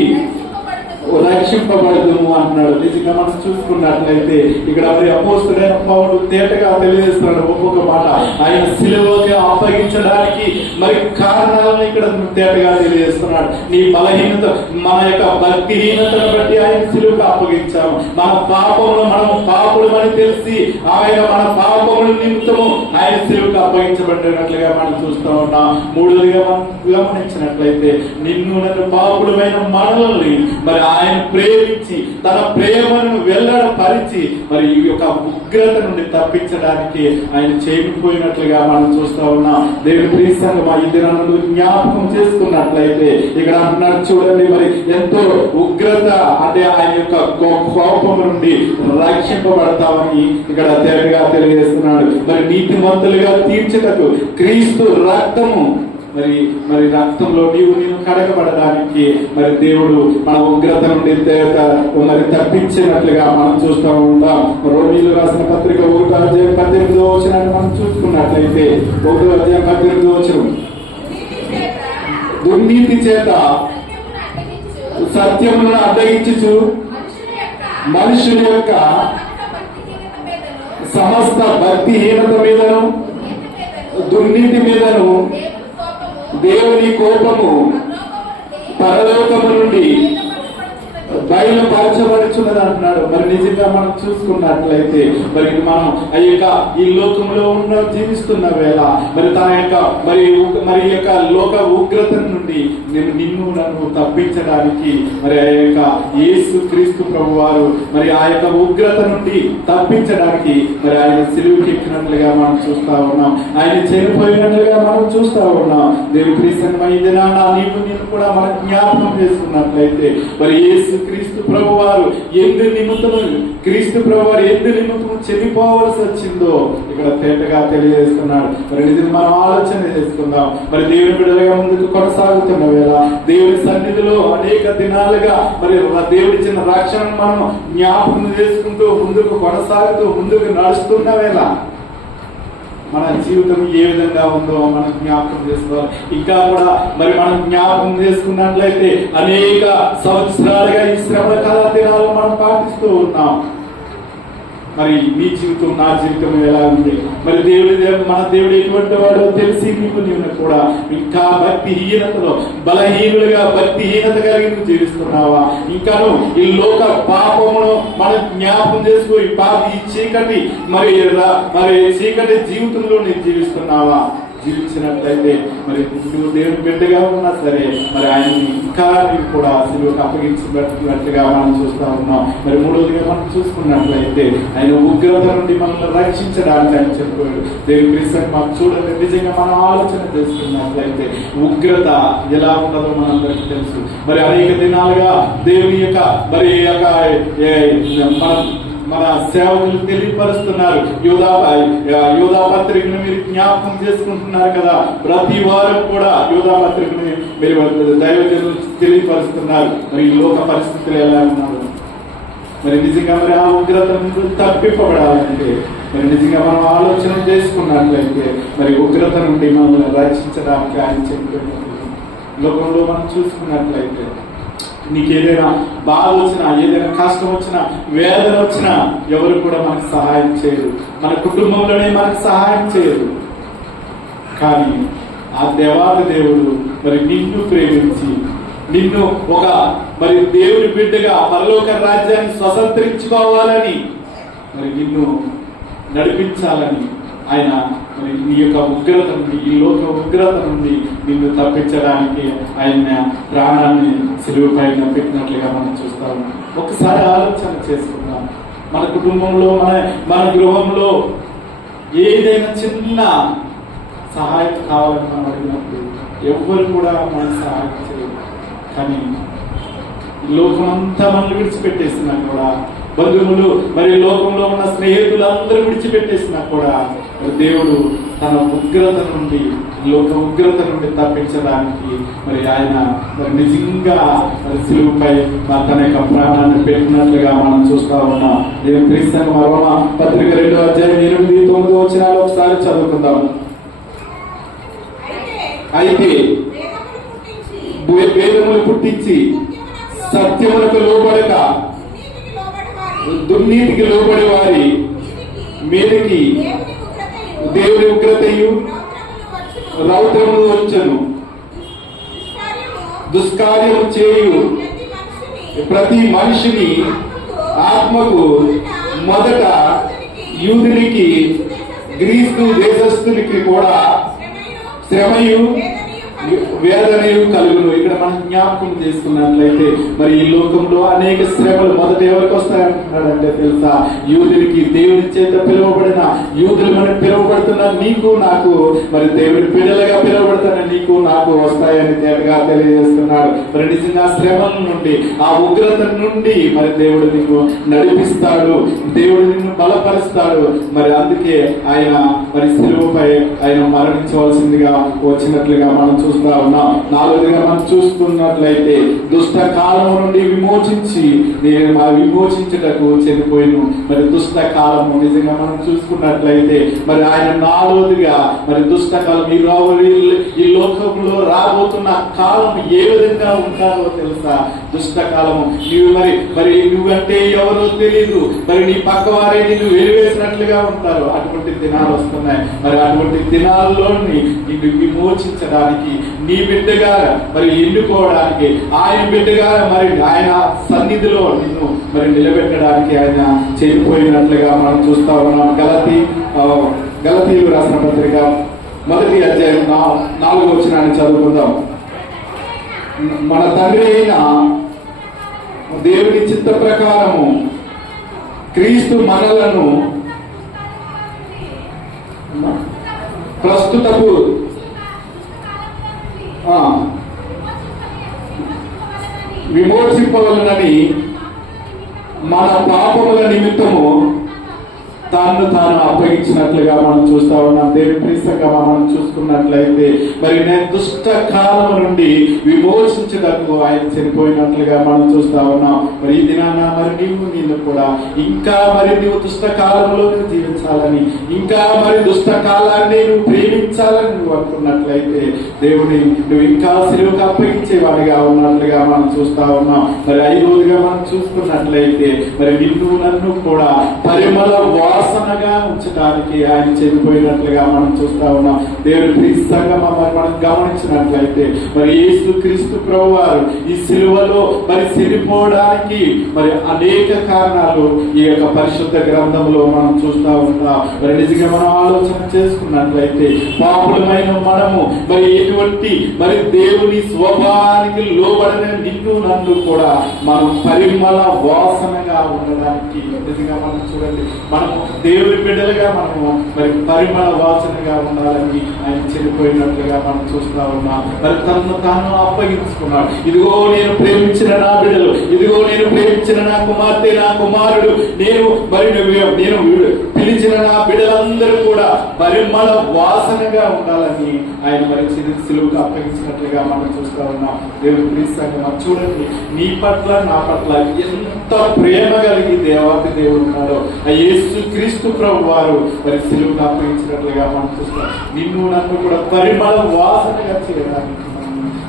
రక్షింపబడదుము అంటున్నాడు. నిజంగా మనం చూసుకున్నట్లయితే ఇక్కడ మరి అపోస్తలుడైన పౌలు తేటగా తెలియజేస్తున్నాడు ఒక్కొక్క మాట. ఆయన సిలువకి అప్పగించడానికి మరి కారణాలను ఇక్కడ తేటగా తెలియజేస్తున్నాడు. నీ బలహీనత, మన యొక్క భక్తిహీనతను బట్టి ఆయన సిలువకి అప్పగించాము. మన పాపమును మనం పాపులమని తెలిసి ఆయన మన పాపముల నిమిత్తము ఆయన సిలువకి అప్పగించబడినట్లుగా మనం చూస్తూ ఉన్నాం. మూడోదిగా మనం గమనించినట్లయితే నిన్ను నన్ను పాపులమైన మనల్ని మరి ఆయన ప్రేమించి తన ప్రేమను వెల్లడపరిచి మరి ఈ యొక్క ఉగ్రత నుండి తప్పించడానికి ఆయన చేయకపోయినట్లుగా మనం చూస్తా ఉన్నాం. దేవుని ప్రియ సంగమా, ఈ దినాలను జ్ఞాపకం చేసుకున్నట్లయితే ఇక్కడ అంటున్నాడు చూడండి, మరి ఎంతో ఉగ్రత అంటే ఆయన యొక్క కోపం నుండి రక్షింపబడతామని ఇక్కడ తేటగా తెలియజేస్తున్నాడు. మరి నీతిమంతులుగా తీర్చుటకు క్రీస్తు రక్తము మరి రక్తంలో నేను కడగబడడానికి మరి దేవుడు మన ఉగ్రత నుండి మరి తప్పించినట్లుగా మనం చూస్తూ ఉంటాం. రోమీయులకు రాసిన పత్రిక 1:18 మనం చూసుకున్నట్లయితే 1:18 దుర్నీతి చేత సత్యములను అడ్డగించుచు మనుషుల యొక్క సమస్త భక్తిహీనత మీదను దుర్నీతి మీదను దేవుని కోపము పరలోకము నుండి బయలుపరచబడుచున్నది అంటున్నాడు. మరి నిజంగా మనం చూసుకున్నట్లయితే మరి మనం ఈ లోకంలో జీవిస్తున్న వేళ మరి తన యొక్క మరి యొక్క లోక ఉగ్రత నుండి నిన్ను నన్ను తప్పించడానికి మరి ఆ యొక్క యేసు క్రీస్తు ప్రభు వారు మరి ఆ యొక్క ఉగ్రత నుండి తప్పించడానికి మరి ఆయన సిలువకి ఎక్కినట్లుగా మనం చూస్తా ఉన్నాం. ఆయన చనిపోయినట్లుగా మనం చూస్తా ఉన్నాం. దేవుని ప్రియ సంగమా, ఈ దినాన నీవు నేను కూడా మనం జ్ఞాపకం చేసుకున్నట్లయితే మరి యేసు క్రీస్తు క్రీస్తు ప్రభు వారు ఎందు నిమిత్తము చనిపోవలసి వచ్చిందో ఇక్కడ తేటగా తెలియజేస్తున్నాడు. మరి నిజంగా మనం ఆలోచన చేసుకుందాం. మరి దేవుని బిడ్డలుగా ముందుకు కొనసాగుతున్న వేళ దేవుని సన్నిధిలో అనేక దినాలుగా మరి దేవుడిచ్చిన రక్షణను మనం జ్ఞాపకం చేసుకుంటూ ముందుకు కొనసాగుతూ ముందుకు నడుస్తున్న వేళ మన జీవితం ఏ విధంగా ఉందో మనం జ్ఞాపకం చేసుకోవాలి. ఇంకా కూడా మరి మనం జ్ఞాపకం చేసుకున్నట్లయితే అనేక సంవత్సరాలుగా ఈ శ్రమల కాల దినాలు మనం పాటిస్తూ ఉన్నాం. మరి నీ జీవితం నా జీవితం ఎలా ఉంది? మరి మన దేవుడు ఎటువంటి వాడో తెలిసి నీవు కూడా ఇంకా భక్తిహీనతలో బలహీనులుగా భక్తిహీనత కలిగి నువ్వు జీవిస్తున్నావా? ఇంకా ఈ లోక పాపమును మనం జ్ఞాపకం చేసుకో ఈ చీకటి మరి చీకటి జీవితంలో నేను జీవిస్తున్నావా? జీవించినట్లయితే మరి నువ్వు దేవుని బిడ్డగా ఉన్నా సరే మరి ఆయన్ని ఇంకా నీవు కూడా సిలువకు అప్పగించినట్టుగా మనం చూస్తా ఉన్నాం. మరి మూడవదిగా మనం చూసుకున్నట్లయితే ఆయన ఉగ్రత నుండి మనల్ని రక్షించడానికి ఆయన చెప్పాడు. దేవుని క్రీస్తు మాకు చూడండి, నిజంగా మనం ఆలోచన చేసుకున్నట్లయితే ఉగ్రత ఎలా ఉన్నదో మనందరికీ తెలుసు. మరి అనేక దినాలుగా దేవుని యొక్క మరి మన సేవకులు తెలియపరుస్తున్నారు. యోధా పత్రికను మీరు జ్ఞాపకం చేసుకుంటున్నారు కదా. ప్రతి వారం కూడా యోధా పత్రికను మీరు దైవజనులు తెలియపరుస్తున్నారు. మరి ఈ లోక పరిస్థితులు ఎలా ఉన్నారు? మరి నిజంగా మరి ఆ ఉగ్రత నుండి తప్పింపబడాలంటే మరి నిజంగా మనం ఆలోచన చేసుకున్నట్లయితే మరి ఉగ్రత నుండి మనల్ని రక్షించడానికి ఆయన చెప్పినట్టు లోకంలో మనం చూసుకున్నట్లయితే నీకు ఏదైనా బాధ వచ్చినా, ఏదైనా కష్టం వచ్చినా, వేదన వచ్చినా ఎవరు కూడా మనకు సహాయం చేయరు. మన కుటుంబంలోనే మనకు సహాయం చేయరు. కానీ ఆ దేవాది దేవుడు మరి నిన్ను ప్రేమించి నిన్ను ఒక మరి దేవుని బిడ్డగా పరలోక రాజ్యాన్ని స్వతంత్రించుకోవాలని మరి నిన్ను నడిపించాలని ఆయన మరి నీ యొక్క ఉగ్రత నుండి, ఈ లోక ఉగ్రత నుండి నిన్ను తప్పించడానికి ఆయన ప్రాణాన్ని సిలువపై పెట్టినట్లుగా మనం చూస్తాము. ఒకసారి ఆలోచన చేసుకుందాం. మన కుటుంబంలో మన గృహంలో ఏదైనా చిన్న సహాయం కావాలని మనం అడిగినప్పుడు ఎవ్వరు కూడా మనకు సహాయం చేయరు. కానీ లోకం అంతా మనల్ని విడిచిపెట్టేసినా కూడా, బంధువులు మరి లోకంలో ఉన్న స్నేహితులు అందరూ విడిచిపెట్టేసినా కూడా దేవుడు తన ఉగ్రత నుండి, లోక ఉగ్రత నుండి తప్పించడానికి మరి ఆయన మరి నిజంగా మరి సిలువపై తన యొక్క ప్రాణాన్ని పెట్టినట్లుగా మనం చూస్తా ఉన్నాం. దేవుని క్రీస్తు మరొక పత్రిక 2వ అధ్యాయం 8-9 వచనాలు ఒకసారి చదువుకుందాము. అయితే వేదములు పుట్టించి సత్యములకు లోబడక దుర్నీతికి లోబడి వారి మీదకి దేవుని ఉగ్రతయు రౌద్రమును వచ్చును. దుష్కార్యము చేయు ప్రతి మనిషిని ఆత్మకు మొదట యూదునికి గ్రీసు దేశస్థునికి కూడా శ్రమయు వేదనయు కలుగును. ఇక్కడ మనం జ్ఞాపకం చేసుకున్నట్లయితే మరి ఈ లోకంలో అనేక శ్రమలు మొదట ఎవరికి వస్తాయంటున్నాడంటే తెలుసా? యూదునికి, దేవుని చేత పిలువబడిన యూదులు మనకు పిలువబడుతున్న నీకు నాకు, మరి దేవుని పిల్లలుగా పిలువబడుతున్న నీకు నాకు వస్తాయని తేటగా తెలియజేస్తున్నాడు. మరి నిజంగా శ్రమల నుండి, ఆ ఉగ్రత నుండి మరి దేవుడు నిన్ను నడిపిస్తాడు, దేవుడు నిన్ను బలపరుస్తాడు. మరి అందుకే ఆయన మరి సిలువపై ఆయన మరణించవలసిందిగా వచ్చినట్లుగా మనం చూస్తా ఉన్నాం. 4వదిగా మనం చూసుకున్నట్లయితే దుష్ట కాలము నుండి విమోచించుటకు చనిపోయిను. మరి దుష్ట కాలము నిజంగా మనం చూసుకున్నట్లయితే మరి ఆయన 4వదిగా మరి దుష్ట కాలం, ఈ లోకంలో రాబోతున్న కాలం ఏ విధంగా ఉంటారో తెలుసా? దుష్ట కాలము. మరి నువ్వంటే ఎవరో తెలీదు, మరి నీ పక్క వారే నిన్ను వెలివేసినట్లుగా ఉంటారు. అటువంటి దినాలు వస్తున్నాయి. మరి అటువంటి దినాల్లో నిన్ను విమోచించడానికి, నీ బిడ్డగా మరి ఎన్నుకోవడానికి, ఆయన బిడ్డగా మరి ఆయన సన్నిధిలో నిన్ను మరి నిలబెట్టడానికి ఆయన చేరిపోయినట్లుగా మనం చూస్తా ఉన్నాం. గలతీయులు రాసిన పత్రిక 1వ అధ్యాయం 4వ వచనాన్ని చదువుకుందాం. మన తండ్రి అయిన దేవుని చిత్త ప్రకారము క్రీస్తు మనలను ప్రస్తుతపు విమోచింపవలనని మన పాపముల నిమిత్తము తాను అప్పగించినట్లుగా మనం చూస్తా ఉన్నాం. దేవుని ప్రియసంగా మనం చూసుకున్నట్లయితే మరి నేను దుష్ట కాలం నుండి విమోచించడానికి ఆయన చనిపోయినట్లుగా మనం చూస్తా ఉన్నాం. మరి ఈ దినాన మరి నీవు కూడా ఇంకా మరి నీవు దుష్ట కాలంలో జీవించాలని, ఇంకా మరి దుష్ట కాలాన్ని నువ్వు ప్రేమించాలని నువ్వు అనుకున్నట్లయితే దేవుని నువ్వు ఇంకా సిలువకు అప్పగించేవాడిగా ఉన్నట్లుగా మనం చూస్తా ఉన్నాం. మరి 5వదిగా మనం చూసుకున్నట్లయితే మరి నిన్ను నన్ను కూడా పరిమళ వాసనగా ఉంచడానికి ఆయన చనిపోయినట్లుగా మనం చూస్తా ఉన్నాం. దేవుని ప్రియసంగా మనం గమనించినట్లయితే మరి యేసు క్రీస్తు ప్రభువారు ఈ సిలువలో మరి చనిపోవడానికి మరి అనేక కారణాలు ఈ యొక్క పరిశుద్ధ గ్రంథంలో మనం చూస్తా ఉంటాం. మరి నిజంగా మనం ఆలోచన చేసుకున్నట్లయితే పాపులమైన మనము మరి ఎటువంటి మరి దేవుని స్వభావానికి లోబడిన నిన్ను నన్ను కూడా మనం పరిమళ వాసనగా ఉండడానికి నిజంగా మనం చూడండి, మనము దేవుని బిడ్డలుగా మనము మరి పరిమళ వాసనగా ఉండాలని ఆయన చనిపోయినట్లుగా మనం చూస్తా ఉన్నాం. మరి తనను తాను అప్పగించుకున్నాడు. ఇదిగో నేను ప్రేమించిన నా బిడ్డలు, ఇదిగో నేను ప్రేమించిన నా కుమార్తె, నా కుమారుడు, నేను మరి నేను పిలిచిన నా బిడ్డలందరూ కూడా పరిమళ వాసనగా ఉండాలని ఆయన మరి సిలువకు అప్పగించినట్లుగా మనం చూస్తా ఉన్నాం. దేవుని ప్రియసంగా చూడండి, నీ పట్ల నా పట్ల ఎంత ప్రేమ కలిగి దేవాతి దేవుడు ఉన్నాడో ఆ యేసు క్రీస్తు ప్రభు వారు మరి సిలువకు అప్పగించినట్లుగా మనం చూస్తాం. నిన్ను నన్ను కూడా పరిమళ వాసనగా చేయడానికి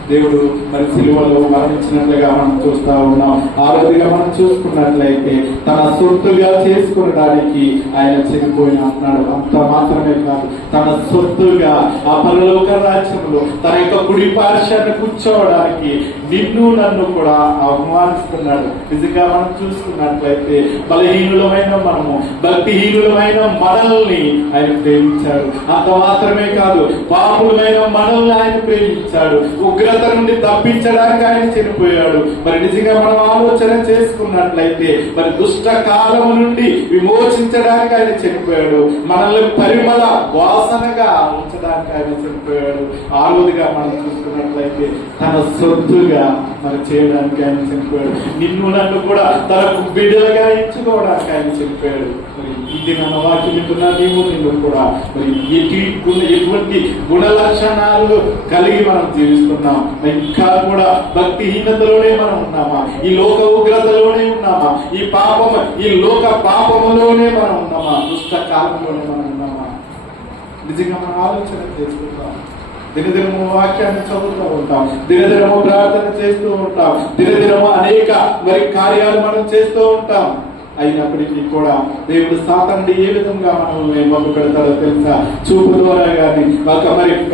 దేవుడు మరి సిలువలో మరణించినట్లుగా మనం చూస్తా ఉన్నాం. 6వదిగా మనం చూసుకున్నట్లయితే తన సొత్తుగా చేసుకునడానికి ఆయన చనిపోయిన అంటున్నాడు. అంత మాత్రమే కాదు, తన సొత్తుగా ఆ పరలోక రాజ్యంలో తన యొక్క కుడి పార్శ్వాన్ని కూర్చోవడానికి నిన్ను నన్ను కూడా ఆహ్వానిస్తున్నాడు. నిజంగా మనం చూసుకున్నట్లయితే బలహీనులమైన మనము, భక్తిహీనులమైన మనల్ని ఆయన ప్రేమించాడు. అంత మాత్రమే కాదు, పాపులమైన మనల్ని ఆయన ప్రేమించాడు. ఉగ్రత నుండి తప్పించడానికి ఆయన చనిపోయాడు. మరి నిజంగా మనం ఆలోచన చేసుకున్నట్లయితే మరి దుష్ట కాలం నుండి విమోచించడానికి ఆయన చనిపోయాడు. మనల్ని పరిమళ వాసనగా ఉంచడానికి ఆయన చనిపోయాడు. 6వదిగా మనం చూసుకున్నట్లయితే తన సొత్తుగా మరి చేయడానికి ఆయన చనిపోయాడు. నిన్ను నన్ను కూడా తనకు బిడ్డలుగా ఎంచుకోవడానికి ఆయన చనిపోయాడు. మరి ఇది నన్న వాక్యం వింటున్నా నీవు నిన్ను కూడా మరి ఎటువంటి గుణ లక్షణాలు కలిగి మనం జీవిస్తున్నాం. ఇంకా కూడా భక్తిహీనతలోనే మనం ఉన్నామా? ఈ లోక ఉగ్రతలోనే ఉన్నామా? ఈ లోక పాపములోనే మనం ఉన్నామా? దుష్ట కాలంలోనే మనం ఉన్నామా? నిజంగా మనం ఆలోచన చేసుకుంటాం. దినదినము వాక్యాన్ని చదువుతూ ఉంటాం, దినదినము ప్రార్థన చేస్తూ ఉంటాం, దినదినము అనేక మరి కార్యాలు మనం చేస్తూ ఉంటాం. అయినప్పటికీ కూడా దేవుడు సాతానుడు ఏ విధంగా మనల్ని మొదలు పెడతాడో తెలుసా? చూపు ద్వారా గాని,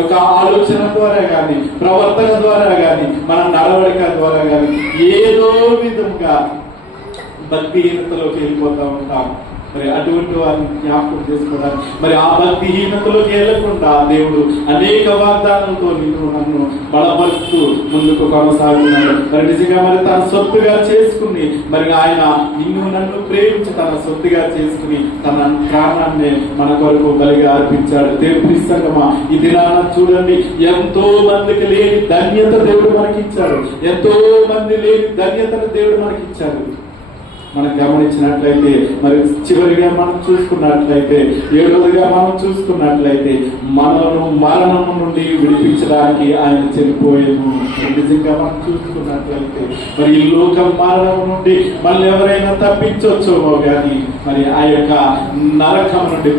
ఒక ఆలోచన ద్వారా గాని, ప్రవర్తన ద్వారా గాని, మన నడవడిక ద్వారా గాని ఏదో విధంగా భక్తిహీనతలోకి వెళ్ళిపోతూ ఉంటాం. మరి అటువంటి వారిని జ్ఞాపకం చేసుకోవడానికి మరి ఆ భక్తిహీనతలోకి వెళ్లకుండా దేవుడు అనేక వాగ్దానాలతో నిన్ను నన్ను బలపరుస్తూ ముందుకు కొనసాగుతున్నాడు. మరి నిజంగా మరి తన సొత్తుగా చేసుకుని మరి ఆయన నిన్ను నన్ను ప్రేమించి తన సొత్తుగా చేసుకుని తన ప్రాణాన్ని మన కొరకు బలిగా అర్పించాడు. దేవుని ప్రియసంగమా, ఈ దినాన చూడండి, ఎంతో మందికి లేని ధన్యత దేవుడు మనకిచ్చాడు. ఎంతో మంది లేని ధన్యతను దేవుడు మనకిచ్చాడు. మనం గమనించినట్లయితే మరి చివరిగా మనం చూసుకున్నట్లయితే 7వదిగా మనం చూసుకున్నట్లయితే మనను మరణం నుండి విడిపించడానికి ఆయన చనిపోయాము. నిజంగా మనం చూసుకున్నట్లయితే మరి ఈ లోక మరణం నుండి మళ్ళీ ఎవరైనా తప్పించవచ్చేమో కానీ మరి ఆ యొక్క నరకం నుండి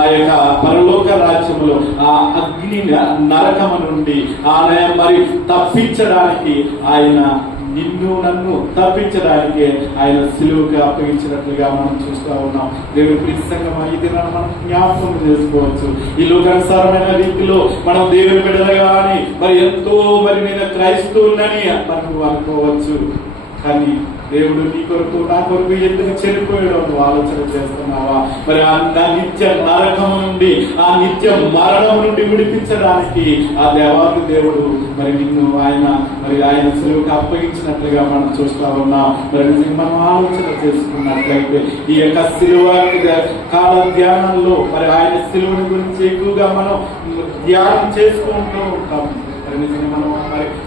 ఆ యొక్క పరలోక రాజ్యంలో ఆ అగ్ని నరకం నుండి ఆయన మరి తప్పించడానికి ఆయన నిన్ను నన్ను తప్పించడానికి ఆయన సిలువకి అప్పగించినట్లుగా మనం చూస్తూ ఉన్నాం. దేవుని ప్రియసంగమా, ఇది మనం జ్ఞాపకం చేసుకోవచ్చు. ఈ లోకానుసారమైన రీతిలో మనం దేవుని బిడ్డలుగా అని మరి ఎంతో మరి నేను క్రైస్తవులని మనకు అనుకోవచ్చు. కానీ దేవుడు నీ కొరకు నా కొరకు ఎందుకు చనిపోయాడో నువ్వు ఆలోచన చేస్తున్నావా? మరి ఆ నిత్య నరకం నుండి, ఆ నిత్య మరణం నుండి విడిపించడానికి ఆ దేవాది దేవుడు మరి నిన్ను ఆయన సిలువకు అప్పగించినట్లుగా మనం చూస్తా ఉన్నాం. మరి మనం ఆలోచన చేసుకున్నట్లయితే ఈ యొక్క సిలువ కాల ధ్యానంలో మరి ఆయన సిలువని గురించి ఎక్కువగా మనం ధ్యానం చేసుకుంటూ ఉంటాం.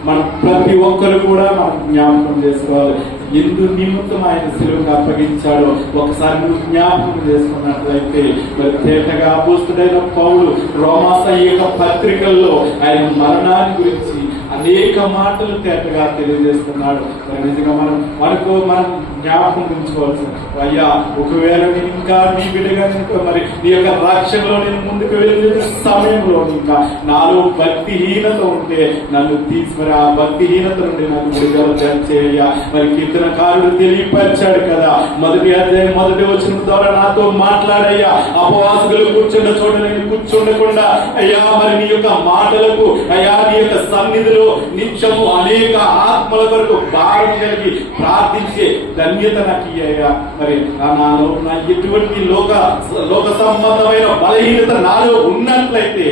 మనం ప్రతి ఒక్కరు కూడా మనం జ్ఞాపకం చేసుకోవాలి. ఎందు నిమిత్తం ఆయన సిలువకు అప్పగించాడో ఒకసారి నువ్వు జ్ఞాపకం చేసుకున్నట్లయితే మరి తేటగా అపోస్తుడైన పౌలు రోమాస యొక్క పత్రికల్లో ఆయన మరణాన్ని గురించి అనేక మాటలు తేటగా తెలియజేస్తున్నాడు. మరి నిజంగా మనం జ్ఞాపకం ఉంచుకోవాల్సింది, అయ్యా ఒకవేళ నేను ఇంకా నీ బిడ్డగా మరి నీ యొక్క రక్షణలో నేను ముందుకు వెళ్ళే సమయంలో ఇంకా నాలో భక్తిహీనత ఉంటే నన్ను తీసి మరి ఆ భక్తిహీనత నుండి నన్ను విడుదల చేయ. మరి కీర్తనకారుడు తెలియపరిచాడు కదా, మొదటి అధ్యాయం మొదటి వచనం ద్వారా నాతో మాట్లాడయ్యా, అపవాసులు కూర్చున్న చోట నేను కూర్చుండకుండా అయ్యా మరి నీ యొక్క మాటలకు అయ్యా నీ యొక్క సన్నిధిలో నిత్యము అనేక ఆత్మల కొరకు భారం కలిగి ప్రార్థించే ధన్యత నాకు ఇయ్యా. మరి నాలో నా ఎటువంటి లోక సంబంధమైన బలహీనత నాలో ఉన్నట్లయితే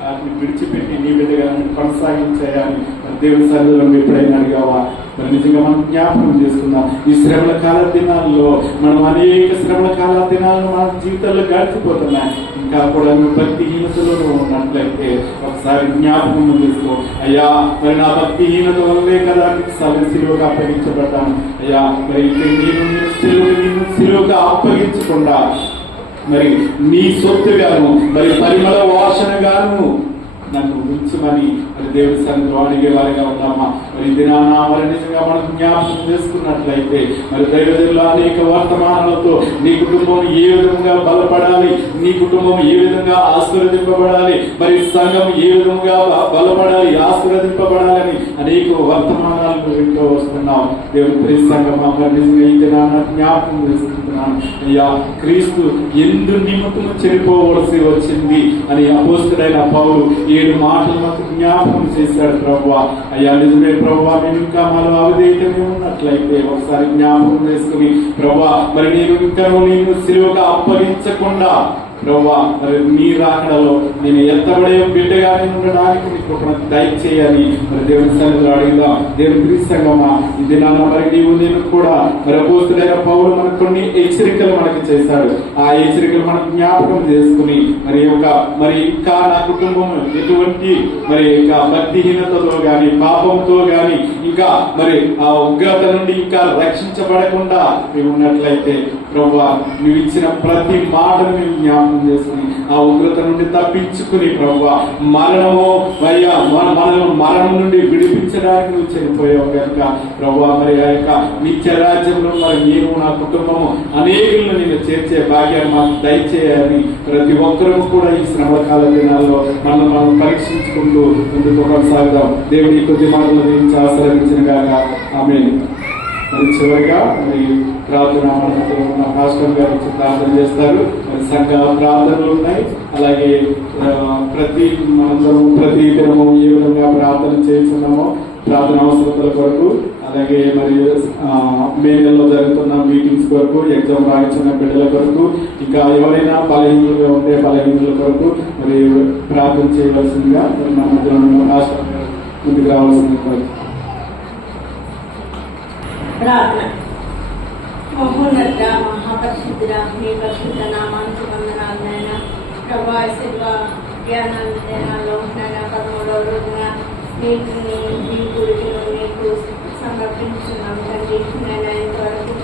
వాటిని విడిచిపెట్టి నీ బిడ్డగా కొనసాగించాయని దేవుని సన్నిధిలో ఎప్పుడైనా అడిగావా? మరి నిజంగా మనం జ్ఞాపకం చేసుకుందాం. ఈ శ్రమల కాల దినాల్లో మనం అనేక శ్రమల కాల దినాలను మన జీవితాల్లో గడిచిపోతున్నాయి. ఇంకా కూడా నువ్వు భక్తిహీనతలో ఉన్నట్లయితే ఒకసారి జ్ఞాపకం చేసుకో, అయ్యా మరి నా భక్తిహీనత వల్లే కదా సిలువగా అప్పగించబడ్డాను. అయ్యా మరి నేను సిలువగా అప్పగించకుండా మరి నీ సొత్తుగాను మరి పరిమళ వాసనగాను నన్ను ఉంచమని మరి దేవుడి సన్నిధిలో అడిగే వారిగా ఉన్నామా? మరి దినాన మరి నిజంగా మనం జ్ఞాపకం చేసుకున్నట్లయితే మరి దైవజనుల అనేక వర్తమానాలతో నీ కుటుంబం ఏ విధంగా బలపడాలి, నీ కుటుంబం ఏ విధంగా ఆశీర్వదింపబడాలి, మరి సంఘం ఏ విధంగా బలపడాలి ఆశీర్వదింపబడాలని అనేక వర్తమానాలు వింటూ వస్తున్నాం. దేవుని ప్రియ సంఘమా మరి నిజంగా ఈ దినాన జ్ఞాపకం చేసుకుంటున్నాను, అయ్యా క్రీస్తు ఎందు నిమిత్తము చనిపోవలసి వచ్చింది అని అపోస్తుడైన పౌలు 7 మాటలు మాకు జ్ఞాపకం చేశాడు. ప్రభువా అయ్యా నిజమే ప్రభువా, మేము ఇంకా మాలో అవిధేయతనే ఉన్నట్లయితే ఒకసారి జ్ఞాపకం చేసుకుని ప్రభువా మరి నేను ఇంకా నేను సిలువగా అప్పగించకుండా ప్రభువా మరి నీ రాకడలో నేను ఎత్తబడే బిడ్డగా ఉండడానికి నీ కృపను దయచేయాలి. మరి దేవుని సన్నిధిలో అడుగుదాం. దేవుని ప్రియ సంఘమా ఈ దినాన మరి నీవు నేను కూడా మరి అపోస్తుడైన పౌలు మనకు కొన్ని హెచ్చరికలు మనకి చేశాడు. ఆ హెచ్చరికలు మనం జ్ఞాపకం చేసుకుని మరి మరి ఇంకా నా కుటుంబం ఎటువంటి మరి భక్తిహీనతతో గాని పాపంతో గాని ఇంకా మరి ఆ ఉగ్రత నుండి ఇంకా రక్షించబడకుండా మేము ఉన్నట్లయితే ప్రభువా నువ్వు ఇచ్చిన ప్రతి మాటను మేము జ్ఞాపకం చేసుకుని ఆ ఉగ్రత నుండి తప్పించుకుని ప్రభువా మరణము అయ్యా మనల్ని మరణం నుండి విడిపించడానికి నువ్వు చనిపోయావు కనుక ప్రభువా మరి ఆ యొక్క నిత్య రాజ్యంలో మరి నేను నా కుటుంబము అనేకులను నేను చేర్చే భాగ్యాన్ని మాకు దయచేయాలని ప్రతి ఒక్కరూ కూడా ఈ శ్రమ కాల దినాల్లో మనం పరీక్షించుకుంటూ ముందుకు కొనసాగుదాం. దేవుని కొద్ది మాటలు నుంచి ఆశ్రయించిన కాగా ఆమేన్. మరి చివరిగా మరి ప్రార్థన మన పాస్టర్ గారు ప్రార్థన చేస్తారు. మరి సంఘ ప్రార్థనలు ఉన్నాయి. అలాగే మనందరం ప్రతి దినము ఏ విధంగా ప్రార్థన చేస్తున్నామో ప్రార్థన అవసరతల కొరకు, అలాగే మరి మే నెలలో జరుగుతున్న మీటింగ్స్ కొరకు, ఎగ్జామ్ రాయించిన బిడ్డల కొరకు, ఇంకా ఎవరైనా బలహీనులుగా ఉంటే బలహీనుల కొరకు మరి ప్రార్థన చేయవలసిందిగా మన మధ్యలో పాస్టర్ గారు ముందుకు రావాల్సిందిగా ప్రార్థన. మహోన్నత మహాపరిశుద్ధుడ మీ పరిశుద్ధ నామానికి వందనాలు నాయన. ప్రభా శిల్వ జ్ఞానాల్లో నాయన 13వ రోజున మీ గుడిలో మీకు సమర్పించున్నాం తండ్రి. నాయన ఇంతవరకు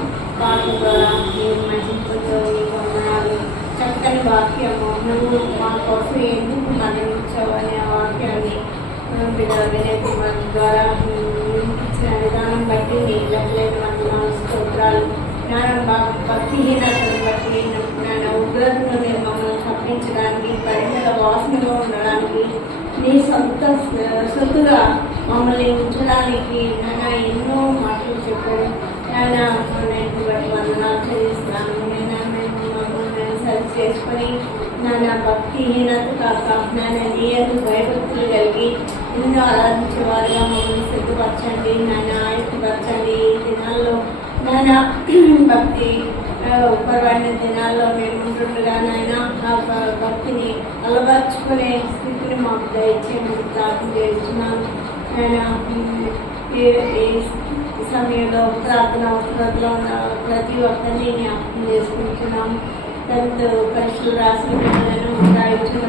పాట ద్వారా మీరు మహిళతో మీకు వందనాలు. చక్కని వాక్యము నువ్వు మా కోసం ఎందుకు మరణించావు అనే ఆ వాక్యాన్ని వినయ కుమార్ ద్వారా ఇచ్చిన విధానం బట్టి నేను లెక్కలేని స్తోత్రాలు. భక్తిహీనతను బట్టి ఉగ్రతను మీరు మమ్మల్ని తప్పించడానికి పరిమిత వాసనలో ఉండడానికి నీ సొత్తుగా మమ్మల్ని ఉంచడానికి నాన్న ఎన్నో మాటలు చెప్పాడు. నాన్న నేను బట్టి వందనాలు చెల్లిస్తాను. మమ్మల్ని సరి చేసుకొని నాన్న భక్తిహీనత కాక నాన్న నీయకు భయభక్తులు కలిగి ఎన్నో ఆరాధించే వారుగా మమ్మల్ని సిద్ధపరచండి నాన్న, ఆయుధపరచండి. ఈ దినాల్లో నాన్న భక్తి ఉపరవాడిన దినాల్లో మేము ఉంటుండగా నాయన ఆ భక్తిని అలవర్చుకునే స్థితిని మాకు దయచేయమని ప్రార్థన చేస్తున్నాను. నాయన ఈ సమయంలో ప్రార్థన అవసరంలో ఉన్న ప్రతి ఒక్కరిని జ్ఞాపకం చేసుకుంటున్నాం. 10th పరీక్షలు రాసిన బిడ్డలను, రాయించిన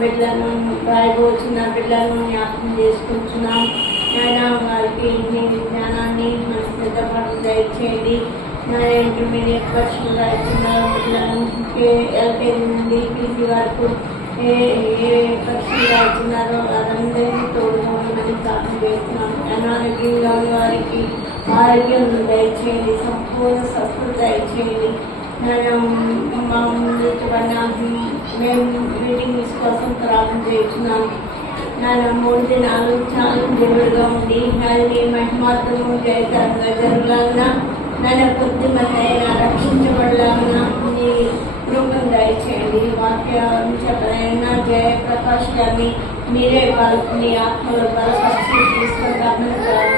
బిడ్డలను, రాయబోచున్న బిడ్డలను జ్ఞాపకం చేసుకుంటున్నాం. నాయన వారికి నేను జ్ఞానాన్ని మన సిద్ధపడి దయచేయండి. నాయన ఇంటర్మీడియట్ పరీక్షలు రాస్తున్నారు పిల్లలను ఎల్కేజీ నుండి పీజీ వరకు ఏ పరీక్షలు రాస్తున్నారో అదందరికీ తోడుకోవాలని ప్రార్థన చేస్తున్నాను. అనారోగ్యంగా వారికి ఆరోగ్యం దయచేయండి, సంపూర్ణ స్వస్థత దయచేయండి. నేను మా ముందు మేము మీటింగ్స్ కోసం ప్రార్థన చేస్తున్నాను. నేను 3 దినాలు చాలా దేవుడిగా ఉండి అది మహిమాత్మము జయకరంగా జరగాలన్నా నేను కొద్ది మంది అయినా రక్షించబడలాగా నీ రూపం దయచేయండి. వాక్యం చెప్పనైనా జయప్రకాష్ గారిని మీరే వాళ్ళని ఆత్మలో బలపరిచి తీసుకొని ప్రార్థన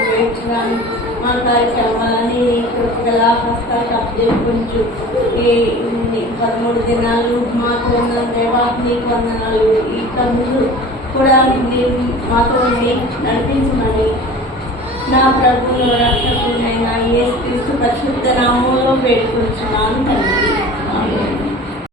చేయించున్నాను. మా కార్యక్రమాలని కృపగల హస్తాలకు అప్పచెప్పుకుంటూ ఈ 13 దినాలు మాతో ఉన్న దేవా నీకు వందనాలు. ఇక ముందు కూడా మాతో నడిపించమని నా ప్రభువుల రక్షకుడైన యేసుక్రీస్తు పరిశుద్ధ నామములో వేడుకుంటున్నాను తండ్రి. ఆమేన్.